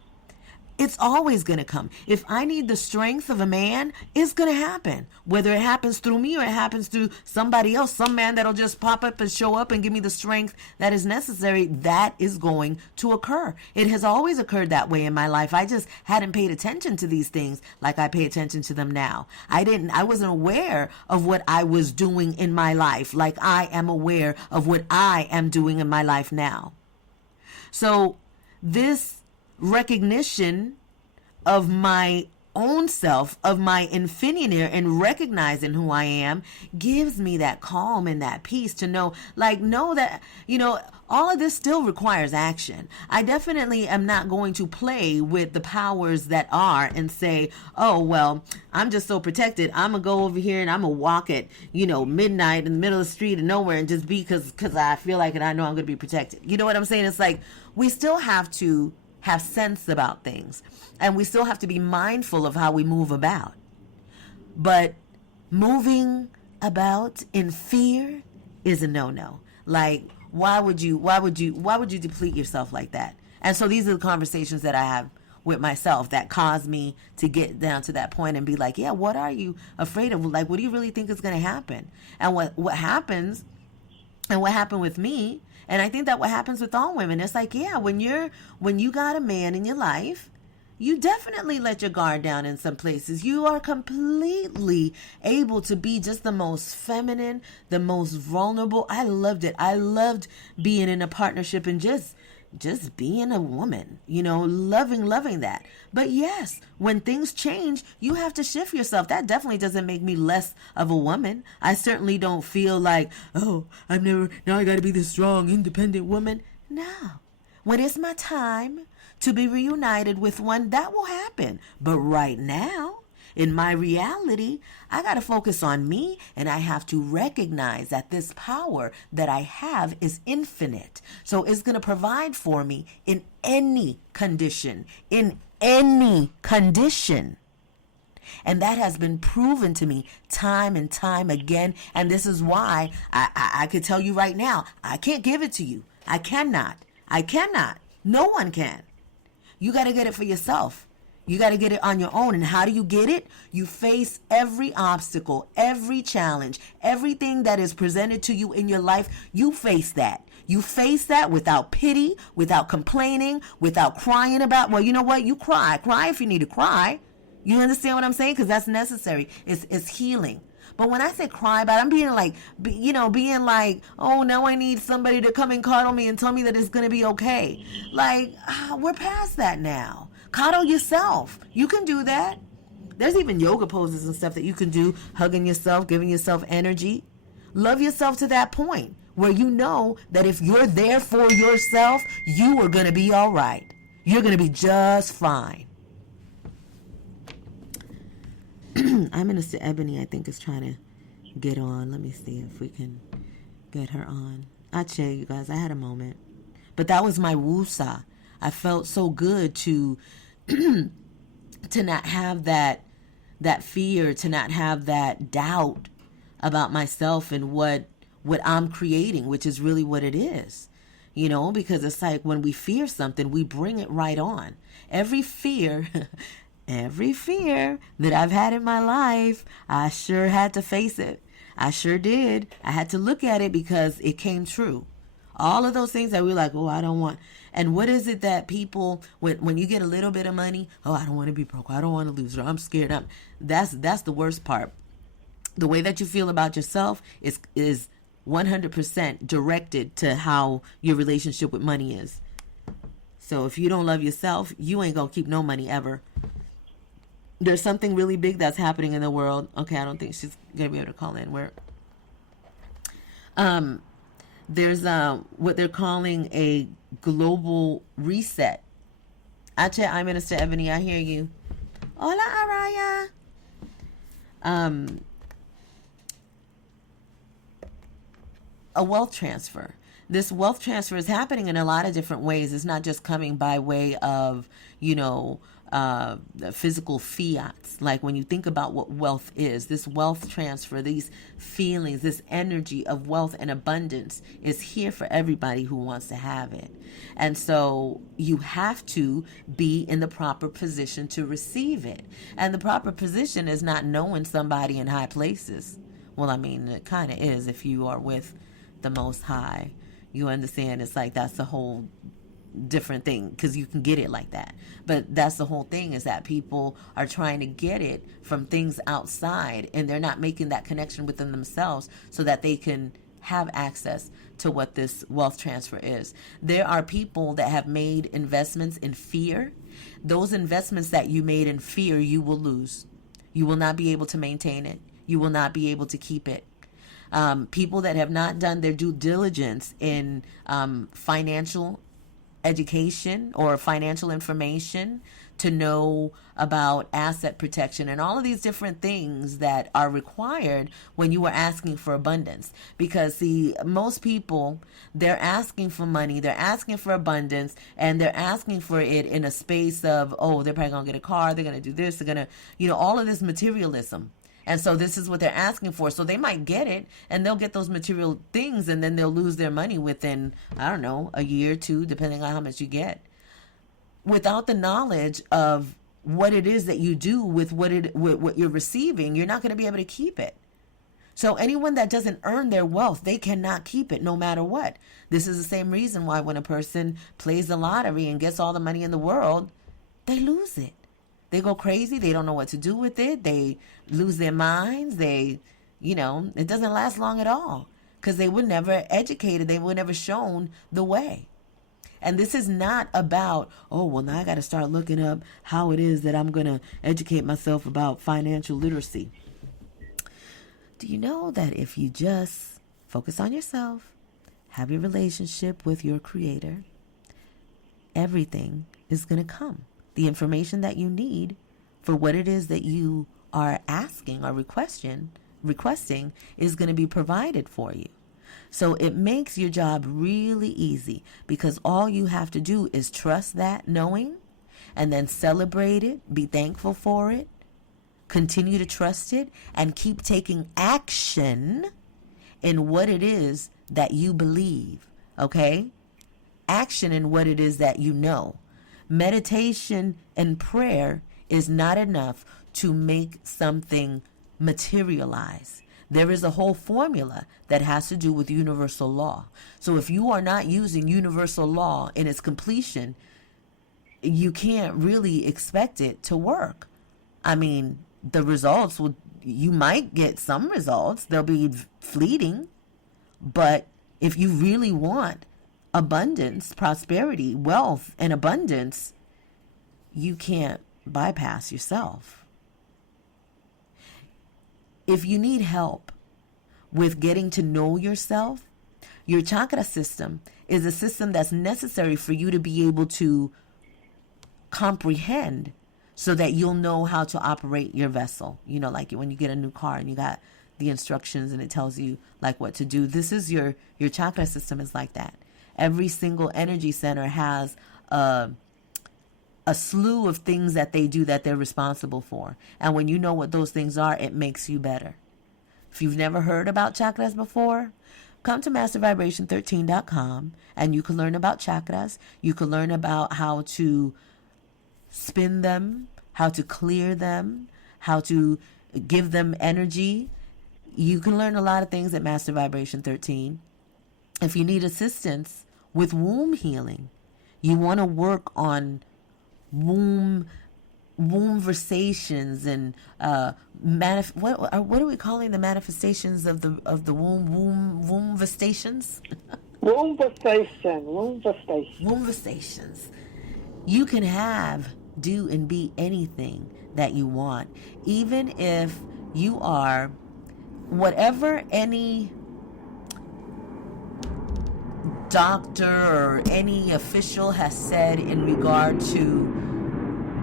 It's always going to come. If I need the strength of a man, it's going to happen. Whether it happens through me or it happens through somebody else, some man that'll just pop up and show up and give me the strength that is necessary, that is going to occur. It has always occurred that way in my life. I just hadn't paid attention to these things like I pay attention to them now. I wasn't aware of what I was doing in my life like I am aware of what I am doing in my life now. So this recognition of my own self, of my infinionaire, and recognizing who I am gives me that calm and that peace to know that, all of this still requires action. I definitely am not going to play with the powers that are and say, oh, well, I'm just so protected. I'm going to go over here and I'm going to walk at, midnight in the middle of the street and nowhere and just be because I feel like it. I know I'm going to be protected. You know what I'm saying? It's like we still have to have sense about things, and we still have to be mindful of how we move about. But moving about in fear is a no-no. Like, why would you deplete yourself like that? And so these are the conversations that I have with myself that cause me to get down to that point and be like, yeah, what are you afraid of? Like, what do you really think is going to happen? And what happens, and what happened with me, and I think that what happens with all women, it's like, yeah, when you got a man in your life, you definitely let your guard down in some places. You are completely able to be just the most feminine, the most vulnerable. I loved it. I loved being in a partnership and just being a woman, loving that. But yes, when things change, you have to shift yourself. That definitely doesn't make me less of a woman. I certainly don't feel like, oh, now I got to be this strong, independent woman. No. When it's my time to be reunited with one, that will happen. But right now, In my reality, I got to focus on me, and I have to recognize that this power that I have is infinite. So it's going to provide for me in any condition, in any condition. And that has been proven to me time and time again. And this is why I could tell you right now, I can't give it to you. I cannot. I cannot. No one can. You got to get it for yourself. You got to get it on your own. And how do you get it? You face every obstacle, every challenge, everything that is presented to you in your life. You face that. You face that without pity, without complaining, without crying about, well, you know what? You cry. Cry if you need to cry. You understand what I'm saying? Because that's necessary. It's healing. But when I say cry about it, I'm being like, oh, now I need somebody to come and cuddle me and tell me that it's going to be okay. Like, we're past that now. Coddle yourself. You can do that. There's even yoga poses and stuff that you can do, hugging yourself, giving yourself energy. Love yourself to that point where you know that if you're there for yourself, you are going to be all right. You're going to be just fine. Minister Ebony, I think, is trying to get on. Let me see if we can get her on. I tell you guys, I had a moment. But that was my woosah. I felt so good to to not have that fear, to not have that doubt about myself and what I'm creating, which is really what it is. You know, because it's like when we fear something, we bring it right on. Every fear that I've had in my life, I sure had to face it. I sure did. I had to look at it because it came true. All of those things that we're like, oh, I don't want. And what is it that people, when you get a little bit of money, oh, I don't want to be broke. I don't want to lose. Or I'm scared. That's the worst part. The way that you feel about yourself is 100% directed to how your relationship with money is. So if you don't love yourself, you ain't going to keep no money ever. There's something really big that's happening in the world. Okay, I don't think she's going to be able to call in. There's what they're calling a global reset. I'm Minister Ebony. I hear you. Hola, Araya. A wealth transfer. This wealth transfer is happening in a lot of different ways. It's not just coming by way of, physical fiats. Like when you think about what wealth is, this wealth transfer, these feelings, this energy of wealth and abundance is here for everybody who wants to have it. And so you have to be in the proper position to receive it. And the proper position is not knowing somebody in high places. Well, I mean, it kind of is if you are with the Most High. You understand? It's like that's the whole different thing because you can get it like that. But that's the whole thing, is that people are trying to get it from things outside, and they're not making that connection within themselves so that they can have access to what this wealth transfer is. There are people that have made investments in fear. Those investments that you made in fear, you will lose. You will not be able to maintain it. You will not be able to keep it. People that have not done their due diligence in financial education or financial information to know about asset protection and all of these different things that are required when you are asking for abundance. Because see, most people, they're asking for money, they're asking for abundance, and they're asking for it in a space of, oh, they're probably gonna get a car, they're gonna do this, they're gonna, all of this materialism. And so this is what they're asking for. So they might get it and they'll get those material things, and then they'll lose their money within, I don't know, a year or two, depending on how much you get. Without the knowledge of what it is that you do with what you're receiving, you're not going to be able to keep it. So anyone that doesn't earn their wealth, they cannot keep it no matter what. This is the same reason why when a person plays the lottery and gets all the money in the world, they lose it. They go crazy. They don't know what to do with it. They lose their minds. It doesn't last long at all because they were never educated. They were never shown the way. And this is not about, oh, well, now I got to start looking up how it is that I'm going to educate myself about financial literacy. Do you know that if you just focus on yourself, have your relationship with your Creator, everything is going to come. The information that you need for what it is that you are asking or requesting is going to be provided for you. So it makes your job really easy because all you have to do is trust that knowing and then celebrate it, be thankful for it, continue to trust it, and keep taking action in what it is that you believe, okay? Action in what it is that you know. Meditation and prayer is not enough to make something materialize. There is a whole formula that has to do with universal law. So if you are not using universal law in its completion, you can't really expect it to work. I mean, the results you might get some results, they'll be fleeting, but if you really want abundance, prosperity, wealth, and abundance, you can't bypass yourself. If you need help with getting to know yourself, your chakra system is a system that's necessary for you to be able to comprehend so that you'll know how to operate your vessel. You know, like when you get a new car and you got the instructions and it tells you like what to do. This is your chakra system is like that. Every single energy center has a slew of things that they do that they're responsible for. And when you know what those things are, it makes you better. If you've never heard about chakras before, come to mastervibration13.com and you can learn about chakras. You can learn about how to spin them, how to clear them, how to give them energy. You can learn a lot of things at Master Vibration 13. If you need assistance with womb healing, you want to work on womb versations and what are we calling the manifestations of the womb vestations? Womb Vestations. You can do and be anything that you want, even if you are whatever any doctor or any official has said in regard to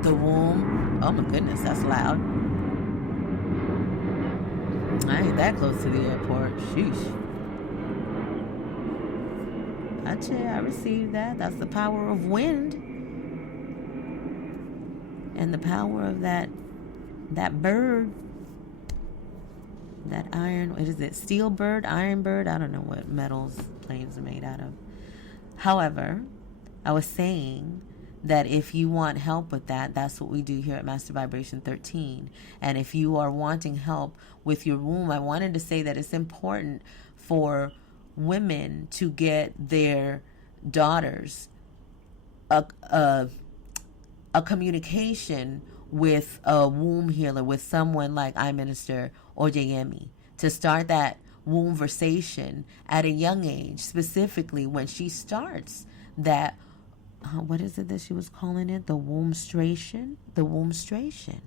the womb. Oh my goodness, that's loud. I ain't that close to the airport. Sheesh. I received that. That's the power of wind. And the power of that bird. That iron, what is it? Steel bird, iron bird? I don't know what metals planes are made out of. However, I was saying that if you want help with that, that's what we do here at Master Vibration 13. And if you are wanting help with your womb, I wanted to say that it's important for women to get their daughters a communication with a womb healer, with someone like I Minister Oyeyemi, to start that womb versation at a young age, specifically when she starts that, what is it that she was calling it? The wombstration? The wombstration.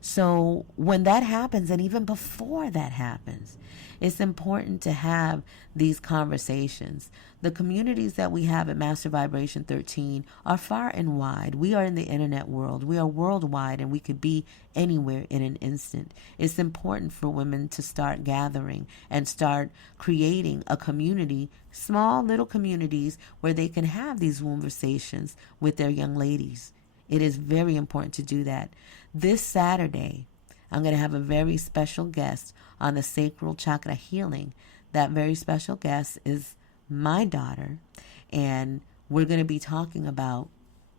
So when that happens, and even before that happens, it's important to have these conversations. The communities that we have at Master Vibration 13 are far and wide. We are in the internet world. We are worldwide, and we could be anywhere in an instant. It's important for women to start gathering and start creating a community, small little communities, where they can have these conversations with their young ladies. It is very important to do that. This Saturday, I'm going to have a very special guest on the sacral chakra healing. That very special guest is my daughter, and we're going to be talking about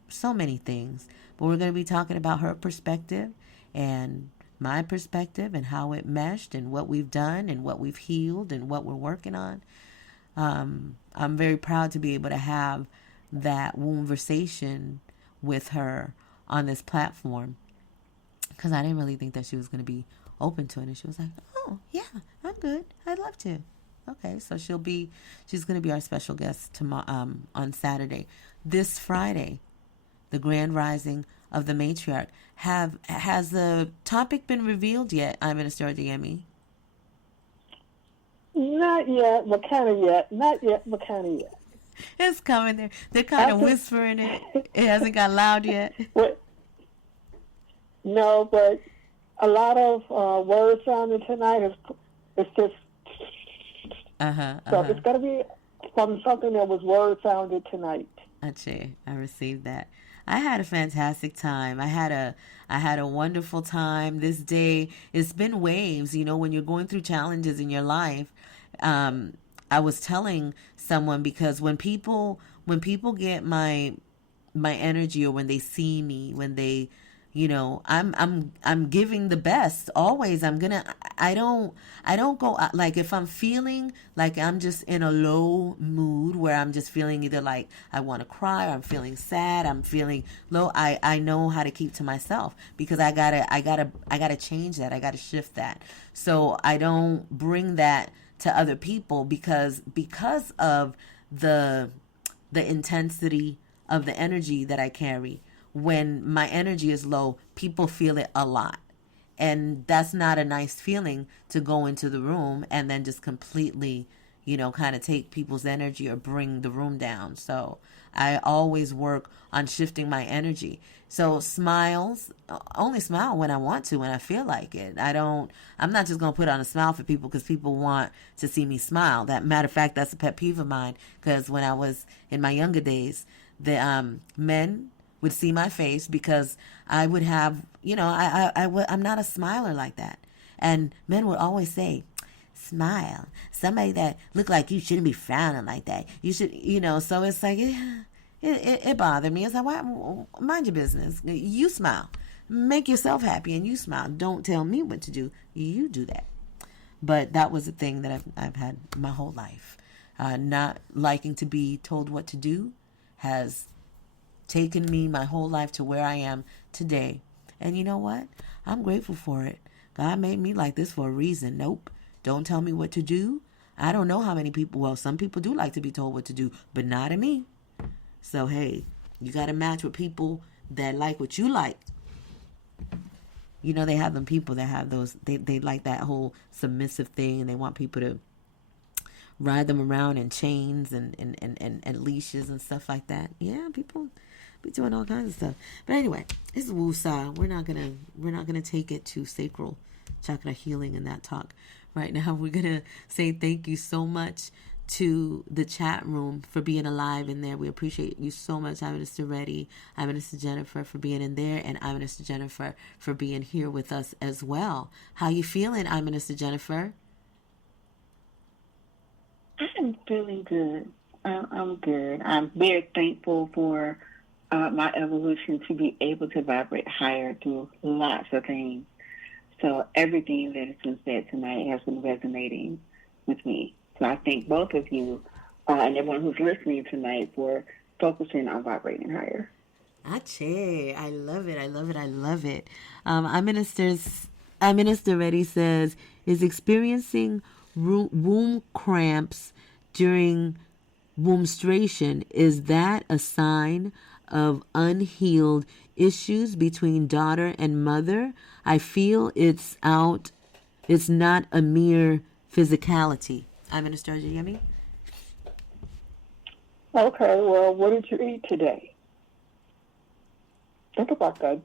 so many things, but we're going to be talking about her perspective and my perspective and how it meshed and what we've done and what we've healed and what we're working on. I'm very proud to be able to have that conversation with her on this platform, because I didn't really think that she was going to be open to it. And she was like, oh, yeah, I'm good. I'd love to. Okay, so she's going to be our special guest tomorrow, on Saturday. This Friday, the Grand Rising of the Matriarch. Has the topic been revealed yet, I Minister Oyeyemi? Not yet, but kind of yet. Not yet, but kind of yet. It's coming. They're kind of whispering it. It hasn't got loud yet. What? No, but a lot of word sounding tonight is it's just Uh-huh, so uh-huh. it's got to be from something that was word sounded tonight. Ache, I received that. I had a fantastic time. I had a wonderful time this day. It's been waves, when you're going through challenges in your life. Um, I was telling someone because when people get my energy, or when they see me, when they, I'm giving the best always. I don't go like, if I'm feeling like I'm just in a low mood where I'm just feeling either like I want to cry, or I'm feeling sad, I'm feeling low, I know how to keep to myself, because I gotta change that. I gotta shift that. So I don't bring that to other people, because of the the intensity of the energy that I carry. When my energy is low, people feel it a lot. And that's not a nice feeling, to go into the room and then just completely, kind of take people's energy or bring the room down. So I always work on shifting my energy. So smiles, only smile when I want to, when I feel like it. I'm not just going to put on a smile for people because people want to see me smile. That matter of fact, that's a pet peeve of mine, because when I was in my younger days, the men would see my face, because I would have, I'm not a smiler like that. And men would always say, smile. Somebody that look like you shouldn't be frowning like that. You should, so it's like, it bothered me. It's like, why, mind your business. You smile. Make yourself happy and you smile. Don't tell me what to do. You do that. But that was a thing that I've had my whole life. Not liking to be told what to do has taken me my whole life to where I am today. And you know what? I'm grateful for it. God made me like this for a reason. Nope. Don't tell me what to do. I don't know how many people, well, some people do like to be told what to do, but not in me. So, hey, you got to match with people that like what you like. They have them people that have those, they like that whole submissive thing, and they want people to ride them around in chains and leashes and stuff like that. Yeah, people be doing all kinds of stuff. But anyway, it's Woosah. We're not gonna take it to sacral chakra healing and that talk right now. We're gonna say thank you so much to the chat room for being alive in there. We appreciate you so much. I'm Minister Reddy. I'm Minister Jennifer for being in there, and I'm Minister Jennifer for being here with us as well. How you feeling? I'm Minister Jennifer. I'm feeling good. I'm good. I'm very thankful for my evolution to be able to vibrate higher through lots of things. So everything that has been said tonight has been resonating with me. So I thank both of you and everyone who's listening tonight for focusing on vibrating higher. Ache, I love it. I love it. I love it. Our Minister Reddy says, is experiencing womb cramps during wombstration, is that a sign of unhealed issues between daughter and mother? I feel it's out. It's not a mere physicality. I'm Minister Yemi. Okay, well, what did you eat today? Think about that.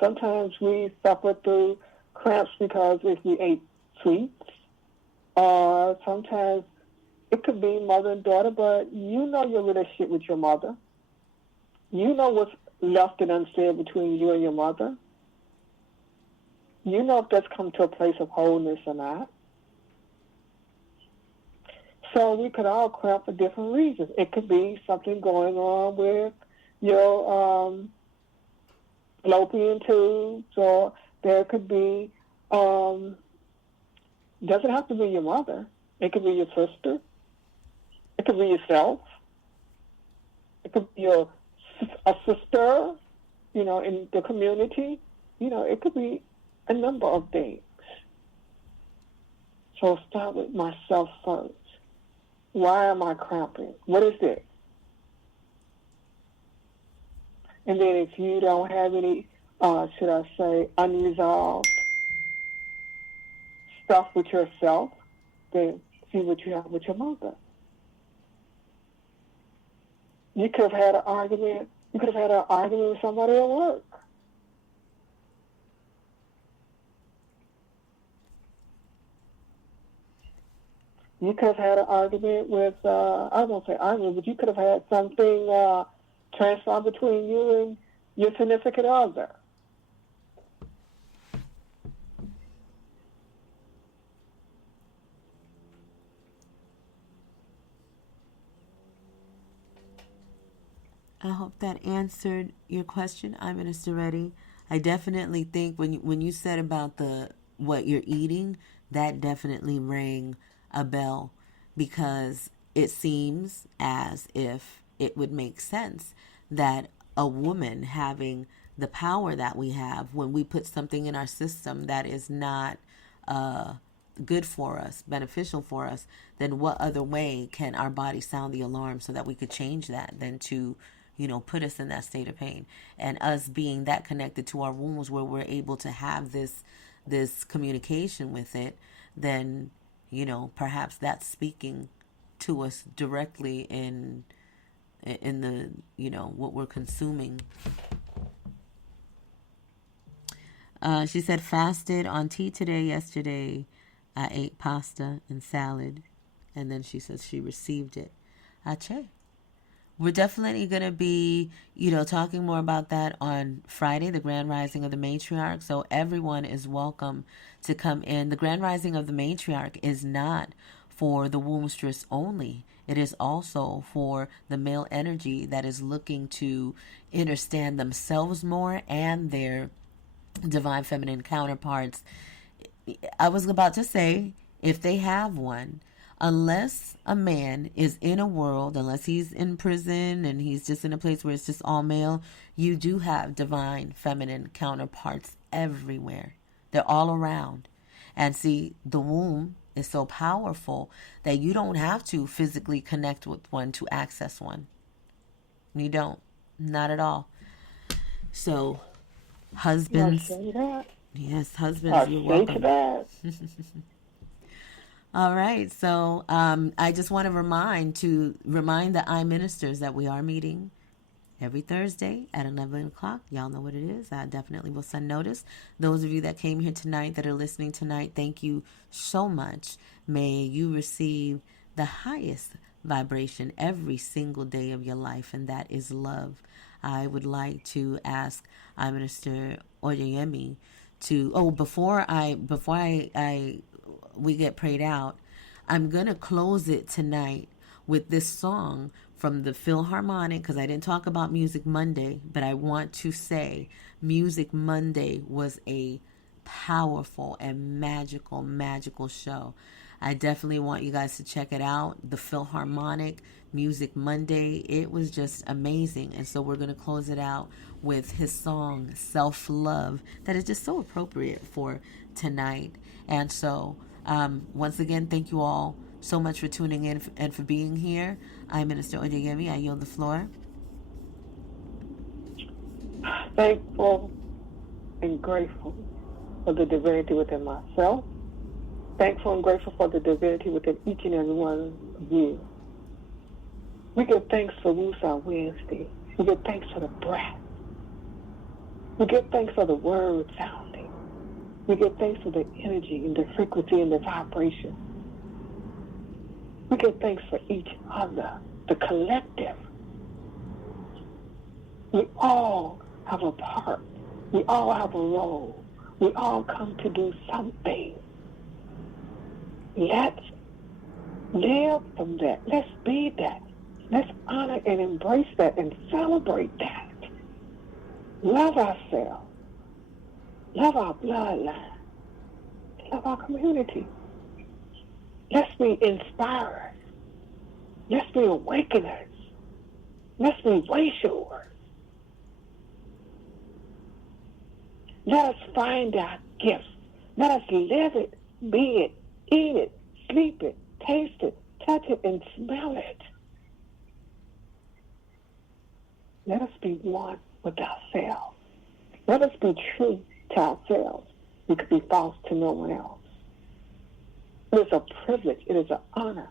Sometimes we suffer through cramps because if we ate sweets, or sometimes it could be mother and daughter, but you know your relationship with your mother. You know what's left and unsaid between you and your mother. You know if that's come to a place of wholeness or not. So we could all cramp for different reasons. It could be something going on with your fallopian tubes, or there could be, doesn't have to be your mother. It could be your sister. It could be yourself. It could be a sister, in the community. It could be a number of things. So start with myself first. Why am I cramping? What is it? And then if you don't have any, should I say, unresolved stuff with yourself, then see what you have with your mother. You could have had an argument. You could have had an argument with somebody at work. You could have had an argument with, I won't say argument, but you could have had something transpire between you and your significant other. I hope that answered your question. I'm Minister Reddy. I definitely think when you said about the what you're eating, that definitely rang a bell because it seems as if it would make sense that a woman having the power that we have when we put something in our system that is not good for us, beneficial for us, then what other way can our body sound the alarm so that we could change that than to, put us in that state of pain? And us being that connected to our wombs where we're able to have this communication with it, then, perhaps that's speaking to us directly in the, what we're consuming. She said fasted on tea today. Yesterday I ate pasta and salad, and then she says she received it. Ache. We're definitely going to be, talking more about that on Friday, the Grand Rising of the Matriarch. So everyone is welcome to come in. The Grand Rising of the Matriarch is not for the wombstress only. It is also for the male energy that is looking to understand themselves more and their divine feminine counterparts. I was about to say, if they have one, unless a man is in a world, unless he's in prison and he's just in a place where it's just all male, you do have divine feminine counterparts everywhere. They're all around. And see, the womb is so powerful that you don't have to physically connect with one to access one. You don't. Not at all. So, husbands. Yes, husbands, you're welcome. All right, so I just want to remind the I ministers that we are meeting every Thursday at 11 o'clock. Y'all know what it is. I definitely will send notice. Those of you that came here tonight, that are listening tonight, thank you so much. May you receive the highest vibration every single day of your life, and that is love. I would like to ask I Minister Oyeyemi to before we get prayed out, I'm gonna close it tonight with this song from the Philharmonic, because I didn't talk about Music Monday, but I want to say Music Monday was a powerful and magical show. I definitely want you guys to check it out. The Philharmonic Music Monday, it was just amazing. And so we're going to close it out with his song Self Love, that is just so appropriate for tonight. And so once again, thank you all so much for tuning in and for being here. I'm Minister Oyeyemi. I yield the floor. Thankful and grateful for the divinity within myself. Thankful and grateful for the divinity within each and every one of you. We give thanks for Woosah Wednesday. We give thanks for the breath. We give thanks for the word sounding. We give thanks for the energy and the frequency and the vibration. We give thanks for each other, the collective. We all have a part. We all have a role. We all come to do something. Let's live from that. Let's be that. Let's honor and embrace that and celebrate that. Love ourselves. Love our bloodline. Love our community. Let's be inspirers. Let's be awakeners. Let's be wayshowers. Let us find our gifts. Let us live it, be it, eat it, sleep it, taste it, touch it, and smell it. Let us be one with ourselves. Let us be true to ourselves. We could be false to no one else. It is a privilege. It is an honor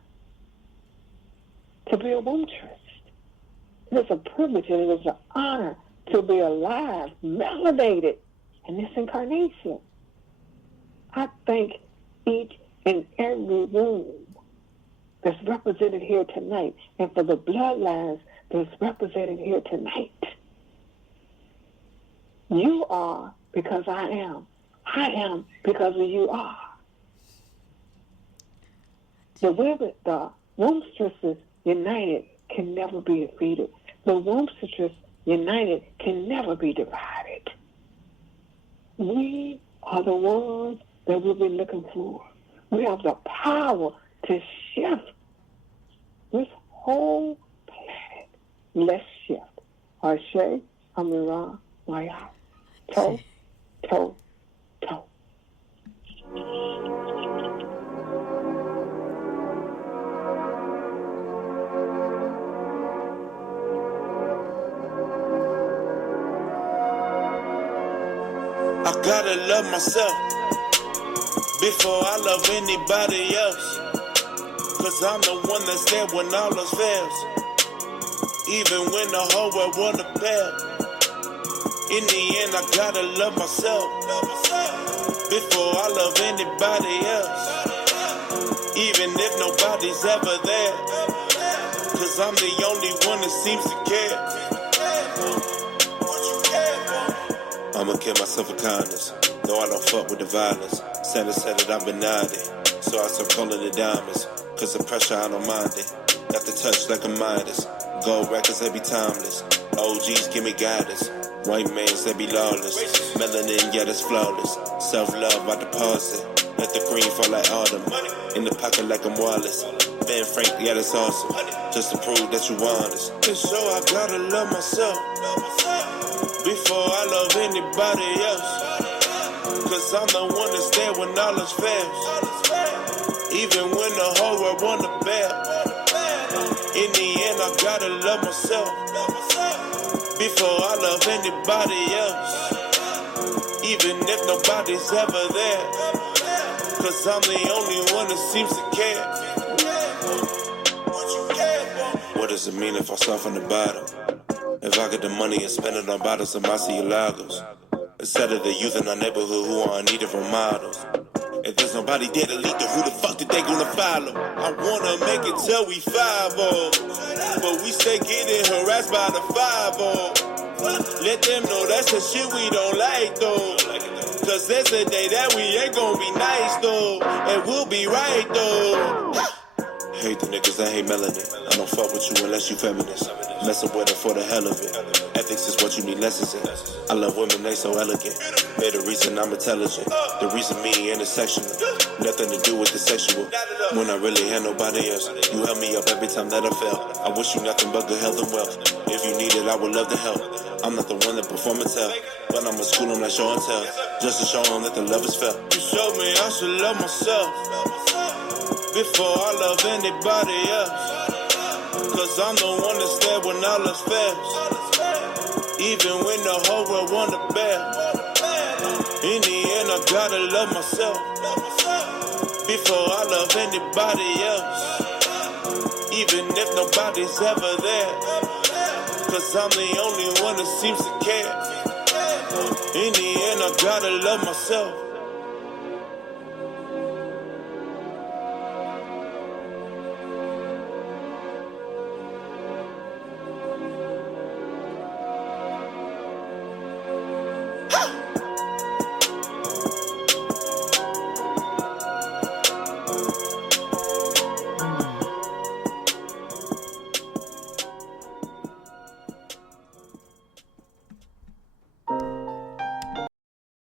to be a wombstress. It is a privilege and it is an honor to be alive, melanated in this incarnation. I thank each and every womb that's represented here tonight, and for the bloodlines that's represented here tonight. You are because I am. I am because of you are. The Wombstresses united can never be defeated. The Wombstresses united can never be divided. We are the ones that we've been looking for. We have the power to shift this whole planet. Let's shift. Ashe, Amira, Maya. Toe, toe, toe. I gotta love myself before I love anybody else. Cause I'm the one that's there when all else fails. Even when the whole world wanna fail. In the end, I gotta love myself before I love anybody else. Even if nobody's ever there. Cause I'm the only one that seems to care. I'ma kill myself with kindness, though I don't fuck with the violence. Santa said that I've been naughty, so I start calling it diamonds. Cause the pressure, I don't mind it. Got the touch like a Midas. Gold records, they be timeless. OGs give me guidance. White mans, they be lawless. Melanin, yeah, that's flawless. Self-love, I deposit. Let the green fall like autumn. In the pocket like I'm Wallace. Ben Frank, yeah, that's awesome. Just to prove that you honest. And so I gotta love myself before I love anybody else. Cause I'm the one that's there when all else fails. Even when the whole world wanna bail. In the end, I gotta love myself before I love anybody else. Even if nobody's ever there. Cause I'm the only one that seems to care. What does it mean if I start from the bottom? If I get the money and spend it on bottles of Lagos, instead of the youth in our neighborhood who are in need of role models. If there's nobody there to lead them, who the fuck did they gonna follow? I wanna make it till we 5-0, but we stay getting harassed by the 5-0. Let them know that's the shit we don't like though. Cause there's a day that we ain't gonna be nice though, and we'll be right though. Hate the niggas that hate melanin. I don't fuck with you unless you feminist. Messing with her for the hell of it. Ethics is what you need lessons in. I love women, they so elegant. They're the reason I'm intelligent. The reason me intersectional. Nothing to do with the sexual. When I really had nobody else. You held me up every time that I fell. I wish you nothing but good health and wealth. If you need it, I would love to help. I'm not the one that perform and tell. But I'm a school, I'm like show and tell. Just to show them that the love is felt. You showed me I should love myself before I love anybody else. Cause I'm the one that's there when all else fails. Even when the whole world wanna bail. In the end, I gotta love myself before I love anybody else. Even if nobody's ever there. Cause I'm the only one that seems to care. In the end, I gotta love myself